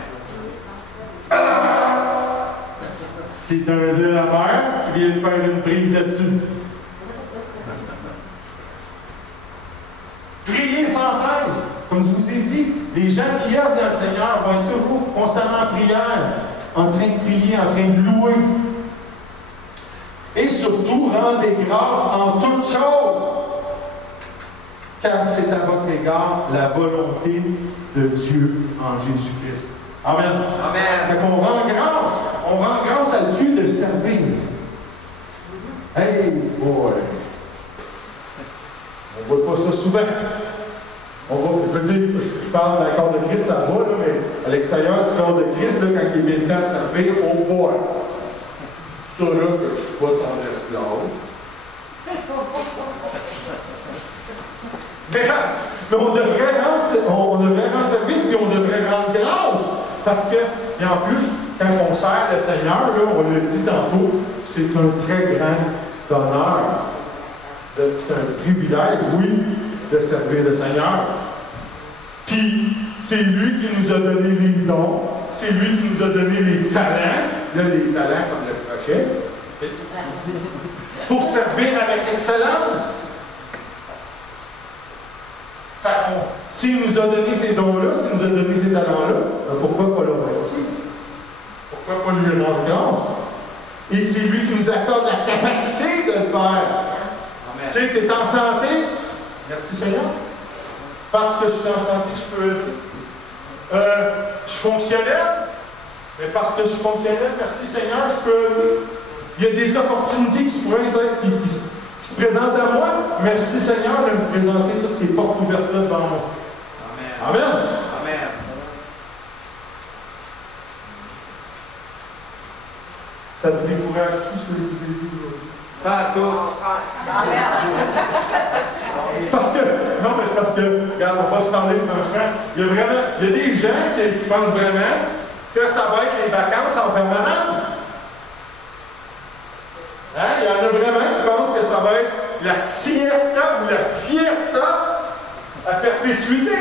C'est un zèle amer, tu viens de faire une prise là-dessus. Priez sans cesse. Comme je vous ai dit, les gens qui œuvrent dans le Seigneur vont être toujours constamment en prière, en train de prier, en train de louer. Et surtout, rendez grâce en toutes choses, car c'est à votre égard la volonté de Dieu en Jésus-Christ. Amen. Amen. Fait qu'on rend grâce à Dieu de servir. Hey, boy! On ne voit pas ça souvent. Je veux dire, je parle dans le corps de Christ, ça va, là, mais à l'extérieur du corps de Christ, là, quand il est bien temps de servir, oh boy! Ça là, que je ne suis pas ton esclave. Mais on devrait rendre service, puis on devrait rendre grâce. Parce que, et en plus, quand on sert le Seigneur, là, on l'a dit tantôt, c'est un très grand honneur. C'est un privilège, oui, de servir le Seigneur. Puis, c'est lui qui nous a donné les dons, c'est lui qui nous a donné les talents, là, les talents comme le crochet, pour servir avec excellence. S'il nous a donné ces dons-là, s'il nous a donné ces talents-là, pourquoi pas le remercier? Pourquoi pas lui rendre grâce? Et c'est lui qui nous accorde la capacité de le faire. Amen. Tu sais, tu es en santé, merci Seigneur. Parce que je suis en santé, je peux. Je suis fonctionnel, mais parce que je suis fonctionnel, merci Seigneur, je peux. Il y a des opportunités qui se présentent à moi. Merci Seigneur de me présenter toutes ces portes ouvertes devant moi. Amen. Amen. Amen. Ça vous décourage tout ce que je vous ai dit aujourd'hui? Pas tout. Amen. Parce que, non, mais c'est parce que, regarde, on va se parler franchement. Il y a des gens qui pensent vraiment que ça va être les vacances en permanence. Hein? Il y en a vraiment qui pensent que ça va être la siesta ou la fiesta à perpétuité.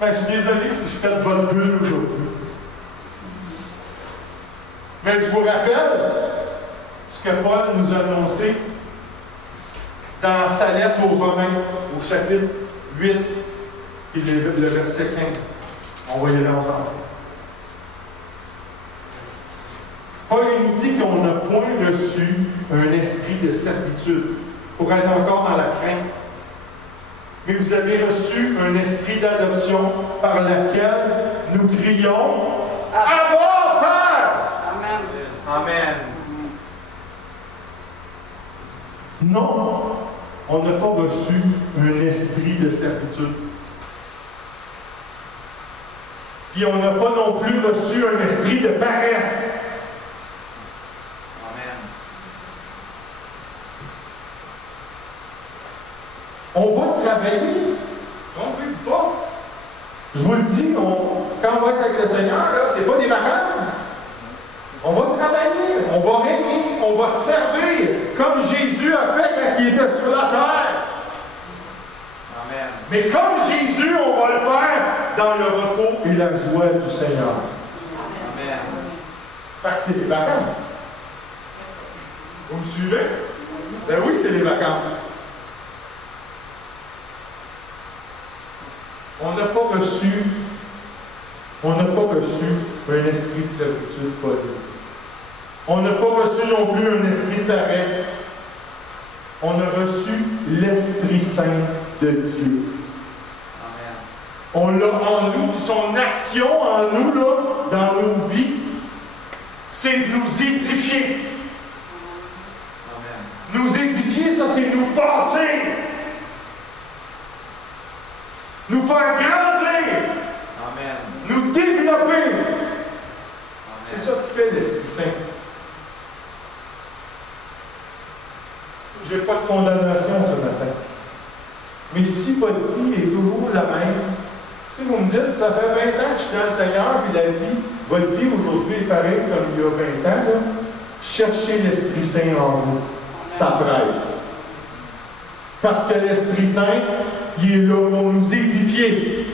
Ben, je suis désolé si je fais de bonne bulle aujourd'hui. Mais je vous rappelle ce que Paul nous a annoncé dans sa lettre aux Romains, au chapitre 8, et le verset 15. On va y aller ensemble. Paul nous dit qu'on n'a point reçu un esprit de servitude pour être encore dans la crainte. Mais vous avez reçu un esprit d'adoption par lequel nous crions « Abba, Père! » Amen. Non, on n'a pas reçu un esprit de servitude. Puis on n'a pas non plus reçu un esprit de paresse. Amen. On va travailler. Trompez-vous pas. Je vous le dis, quand on va être avec le Seigneur, ce n'est pas des vacances. On va travailler, on va régner, on va servir comme Jésus a fait quand il était sur la terre. Amen. Mais comme Jésus, on va le faire dans le repos et la joie du Seigneur. Amen. Fait que c'est les vacances. Vous me suivez? Ben oui, c'est les vacances. On n'a pas reçu un esprit de servitude, Paul dit. On n'a pas reçu non plus un esprit de paresse. On a reçu l'Esprit Saint de Dieu. Amen. On l'a en nous, puis son action en nous, là, dans nos vies, c'est de nous édifier. Amen. Nous édifier, ça, c'est nous bâtir. Nous faire grandir. Amen. Nous développer. Amen. C'est ça que fait l'Esprit Saint. Je n'ai pas de condamnation ce matin. Mais si votre vie est toujours la même, si vous me dites, ça fait 20 ans que je suis dans le Seigneur, puis votre vie aujourd'hui est pareille comme il y a 20 ans, là, cherchez l'Esprit Saint en vous. Ça presse. Parce que l'Esprit Saint, il est là pour nous édifier.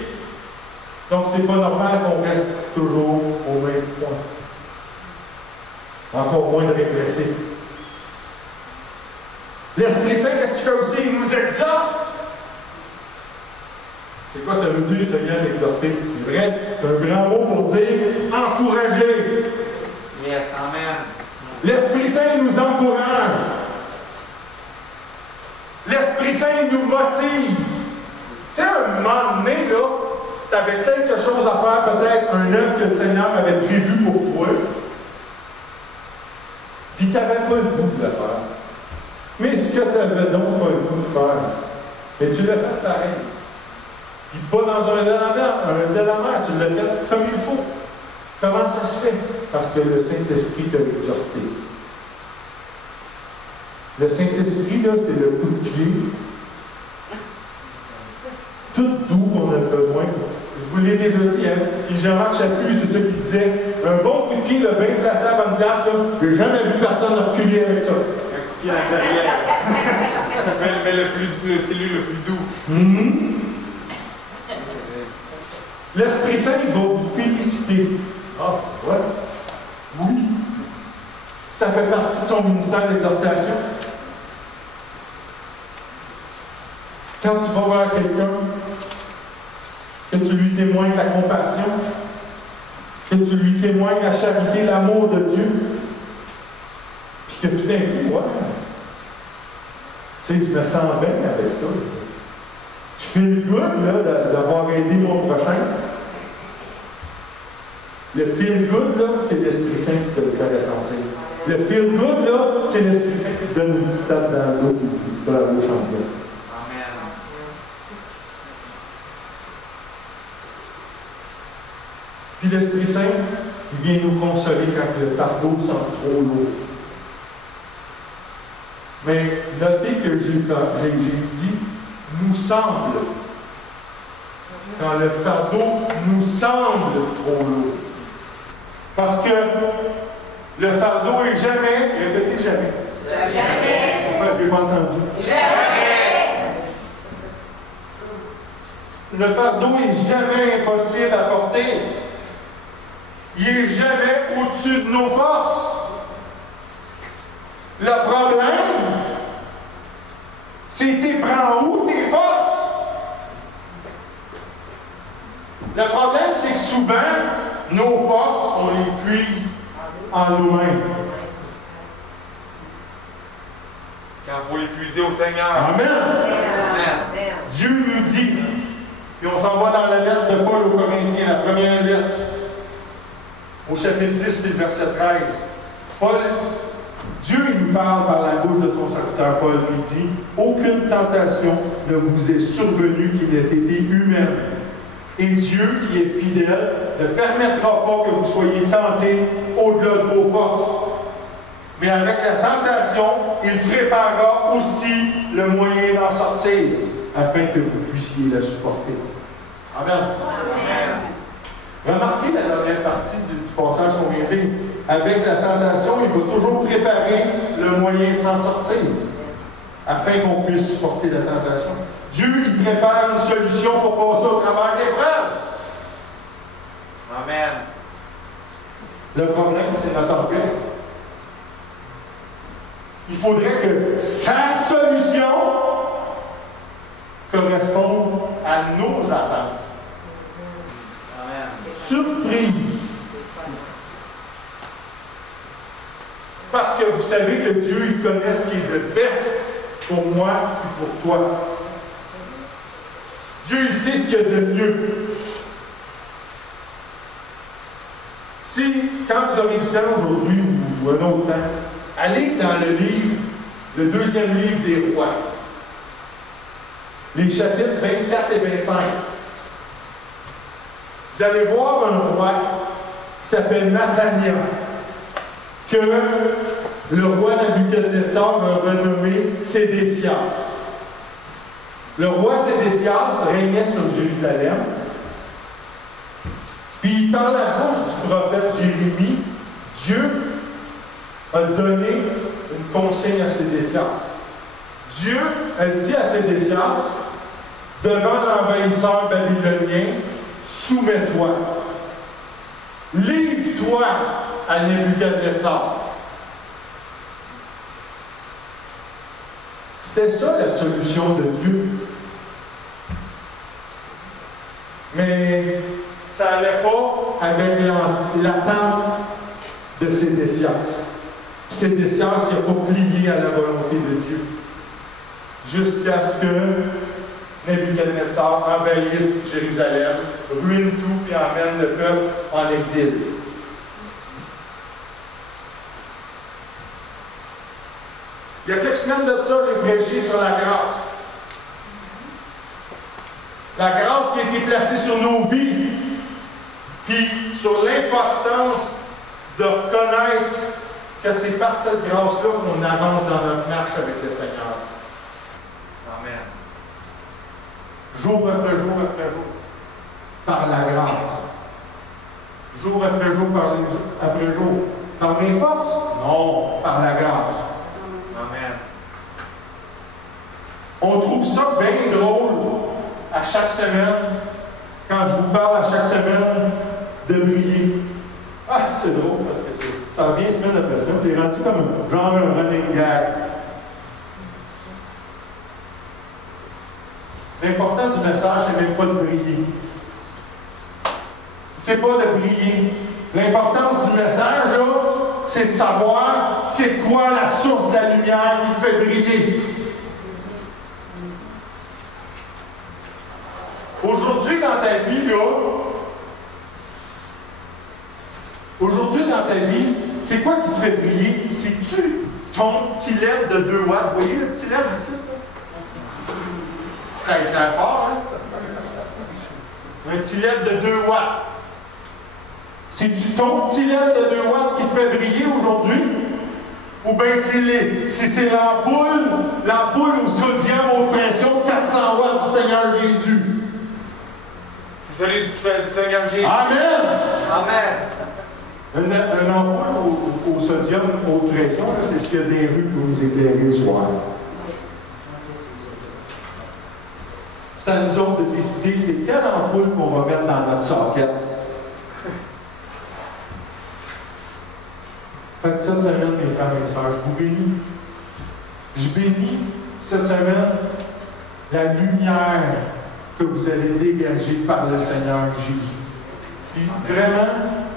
Donc, c'est pas normal qu'on reste toujours au même point. Encore moins de régresser. L'Esprit Saint, qu'est-ce qu'il fait aussi? Il nous exhorte. C'est quoi ça veut dire, ce lien d'exhorter? C'est vrai, c'est un grand mot pour dire encourager. Yes, amen. L'Esprit Saint nous encourage. L'Esprit Saint nous motive. Tu sais, un moment donné, là, tu avais quelque chose à faire, peut-être un œuvre que le Seigneur avait prévu pour toi, puis tu n'avais pas le goût de le faire. Mais ce que tu n'avais donc pas le goût de faire, mais tu l'as fait pareil. Puis pas dans un zèle amer, tu l'as fait comme il faut. Comment ça se fait? Parce que le Saint-Esprit t'a exhorté. Le Saint-Esprit, là, c'est le coup de pied. Tout doux qu'on a besoin. Je vous l'ai déjà dit, hein? Puis Jean-Marc Chaput, c'est ça qu'il disait. Un bon coup de pied, le bien placé à la bonne place, là, j'ai jamais vu personne reculer avec ça. Un coup de pied à l'intérieur. mais c'est lui le plus doux. Mm-hmm. L'Esprit Saint, il va vous féliciter. Ah, ouais? Oui. Ça fait partie de son ministère d'exhortation. Quand tu vas vers quelqu'un, que tu lui témoignes la compassion, que tu lui témoignes la charité, l'amour de Dieu, puis que tout d'un coup, ouais, tu sais, je me sens bien avec ça. Je fais le good là, d'avoir aidé mon prochain. Le feel good, là, c'est l'Esprit Saint qui te le fait ressentir. Le feel good, là, c'est l'Esprit Saint qui te donne une petite tape dans le dos qui dit bravo champion. Amen. Puis l'Esprit Saint, il vient nous consoler quand le fardeau semble trop lourd. Mais notez que j'ai dit nous semble. Quand le fardeau nous semble trop lourd. Parce que le fardeau est jamais, répétez jamais. Jamais. Pourquoi je n'ai pas entendu? Jamais. Le fardeau est jamais impossible à porter. Il n'est jamais au-dessus de nos forces. Le problème, c'est t'es prends où tes forces? Le problème, c'est que souvent, nos forces, on les puise en nous-mêmes. Quand il faut l'épuiser au Seigneur. Amen. Amen. Dieu nous dit, puis on s'en va dans la lettre de Paul aux Corinthiens, la première lettre, au chapitre 10, puis le verset 13. Dieu il nous parle par la bouche de son serviteur Paul, il dit « Aucune tentation ne vous est survenue qui n'ait été humaine. Et Dieu, qui est fidèle, ne permettra pas que vous soyez tentés au-delà de vos forces. Mais avec la tentation, il préparera aussi le moyen d'en sortir, afin que vous puissiez la supporter. » Amen. Amen. Remarquez la dernière partie du passage qu'on vient de lire. Avec la tentation, il va toujours préparer le moyen de s'en sortir, afin qu'on puisse supporter la tentation. Dieu, il prépare une solution pour passer au travers de l'épreuve. Amen. Le problème, c'est notre orgueil. Il faudrait que sa solution corresponde à nos attentes. Amen. Surprise! Parce que vous savez que Dieu, il connaît ce qui est de best pour moi et pour toi. Dieu, il sait ce qu'il y a de mieux. Si, quand vous aurez du temps aujourd'hui ou un autre temps, allez dans le livre, le deuxième livre des rois, les chapitres 24 et 25. Vous allez voir un roi qui s'appelle Nathania, que le roi Nabuchodonosor va renommer Sédécias. Le roi Sédécias régnait sur Jérusalem. Puis, par la bouche du prophète Jérémie, Dieu a donné une consigne à Sédécias. Dieu a dit à Sédécias, devant l'envahisseur babylonien, soumets-toi. Livre-toi à Nabuchodonosor. C'était ça la solution de Dieu. Mais ça n'allait pas avec l'attente de Sédécias. Sédécias n'a pas plié à la volonté de Dieu. Jusqu'à ce que Nabuchodonosor envahisse Jérusalem, ruine tout et emmène le peuple en exil. Il y a quelques semaines de ça, j'ai prêché sur la grâce. La grâce qui a été placée sur nos vies, puis sur l'importance de reconnaître que c'est par cette grâce-là qu'on avance dans notre marche avec le Seigneur. Amen. Jour après jour après jour, par la grâce. Jour après jour après jour. Par mes forces? Non, par la grâce. Amen. On trouve ça bien drôle à chaque semaine, quand je vous parle à chaque semaine de briller. Ah, c'est drôle parce que ça revient semaine après semaine, c'est rendu comme genre un running gag. L'important du message, c'est même pas de briller. C'est pas de briller. L'importance du message, là, c'est de savoir c'est quoi la source de la lumière qui te fait briller. Aujourd'hui, dans ta vie, là, c'est quoi qui te fait briller? C'est-tu ton petit LED de 2 watts? Vous voyez le petit LED ici? Ça éclaire fort, hein? Un petit LED de 2 watts. C'est-tu ton petit LED de 2 watts qui te fait briller aujourd'hui? ou bien si c'est l'ampoule au sodium haute pression 400 watts du Seigneur Jésus. C'est celui du Seigneur Jésus. Amen! Amen. Une ampoule au sodium haute pression, là, c'est ce qu'il y a des rues pour nous éclairer le soir. C'est à nous autres de décider c'est quelle ampoule qu'on va mettre dans notre socket. Fait que cette semaine, mes frères et mes sœurs, je vous bénis. Je bénis cette semaine la lumière que vous allez dégager par le Seigneur Jésus. Puis vraiment,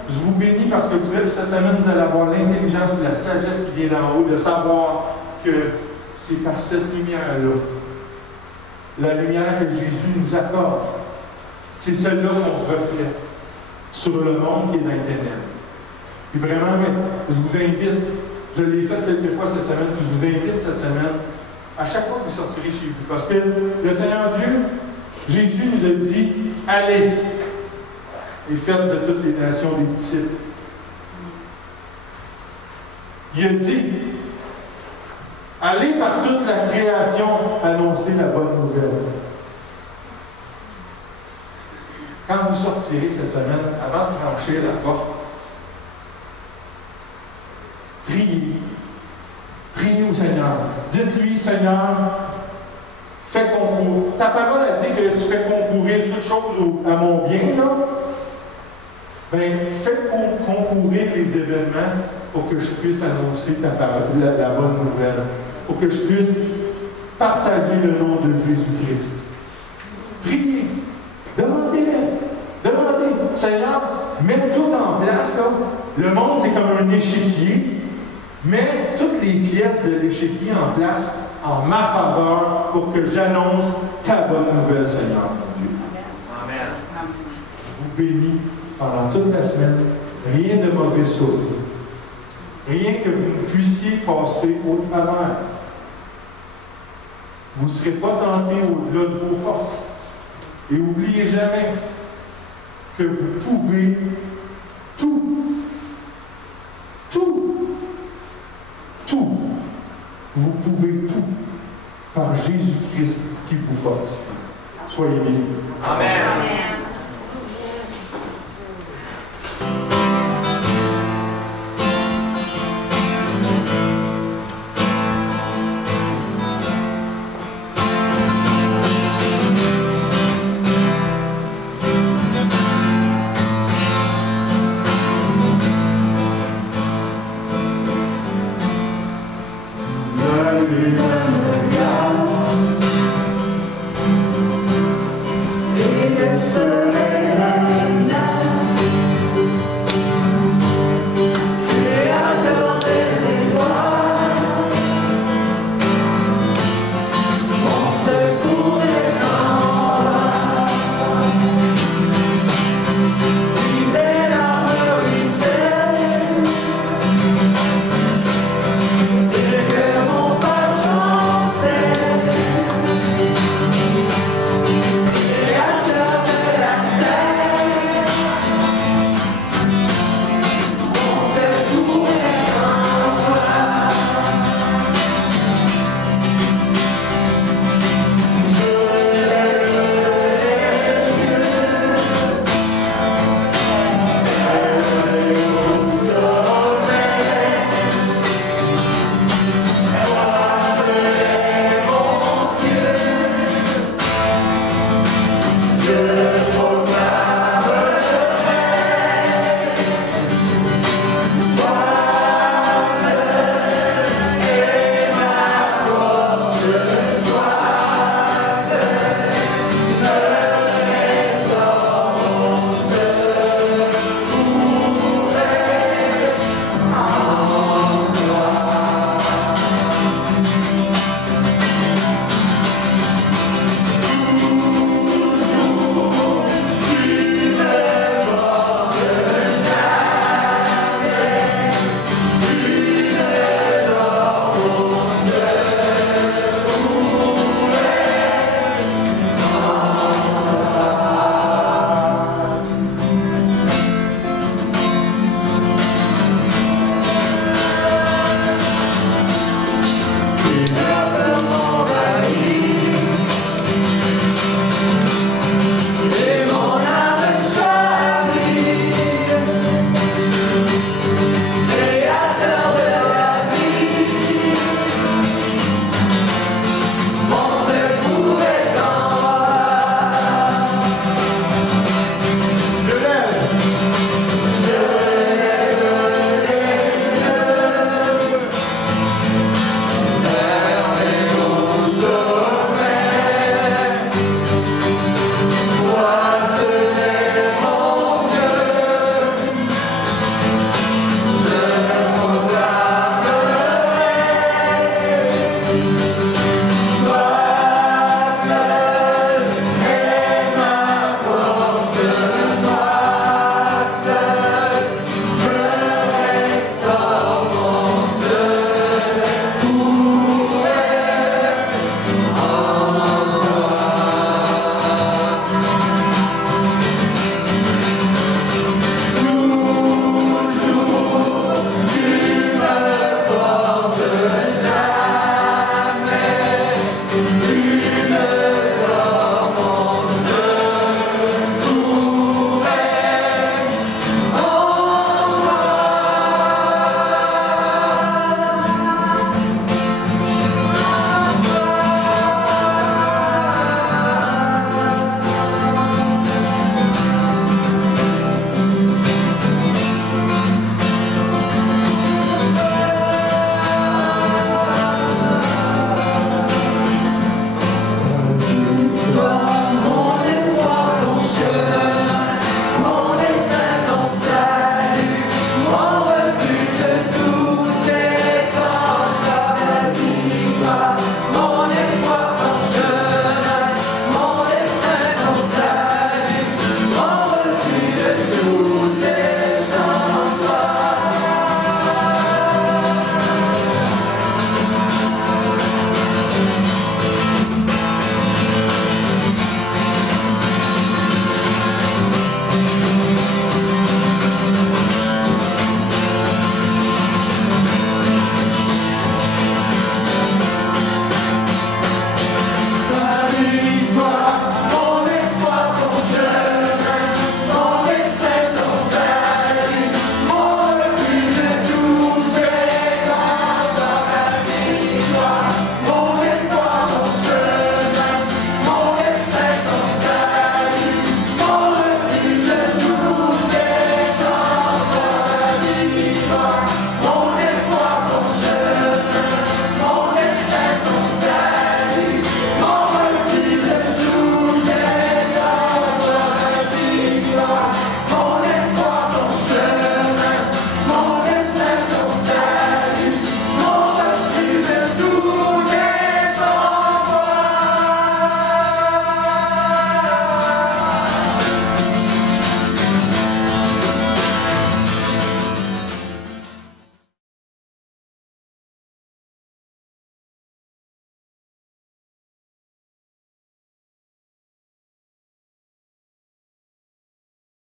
je vous bénis parce que cette semaine, vous allez avoir l'intelligence et la sagesse qui vient d'en haut de savoir que c'est par cette lumière-là, la lumière que Jésus nous accorde, c'est celle-là qu'on reflète sur le monde qui est dans les ténèbres. Puis vraiment, je vous invite, je l'ai fait quelques fois cette semaine, puis je vous invite cette semaine, à chaque fois que vous sortirez chez vous, parce que le Seigneur Dieu, Jésus nous a dit, allez et faites de toutes les nations des disciples. Il a dit, allez par toute la création annoncer la bonne nouvelle. Quand vous sortirez cette semaine, avant de franchir la porte, priez. Priez au Seigneur. Dites-lui, Seigneur, fais concours. Ta parole a dit que tu fais concourir toutes choses à mon bien, là. Bien, fais concourir les événements pour que je puisse annoncer ta parole, la bonne nouvelle. Pour que je puisse partager le nom de Jésus-Christ. Priez. Demandez. Seigneur, mets tout en place, là. Le monde, c'est comme un échiquier. Mets toutes les pièces de l'échiquier en place en ma faveur pour que j'annonce ta bonne nouvelle, Seigneur, mon Dieu. Amen. Je vous bénis pendant toute la semaine. Rien de mauvais souffle. Rien que vous ne puissiez passer au travers. Vous ne serez pas tentés au-delà de vos forces. Et n'oubliez jamais que vous pouvez tout. Vous pouvez tout par Jésus-Christ qui vous fortifie. Soyez bénis. Amen. Yeah.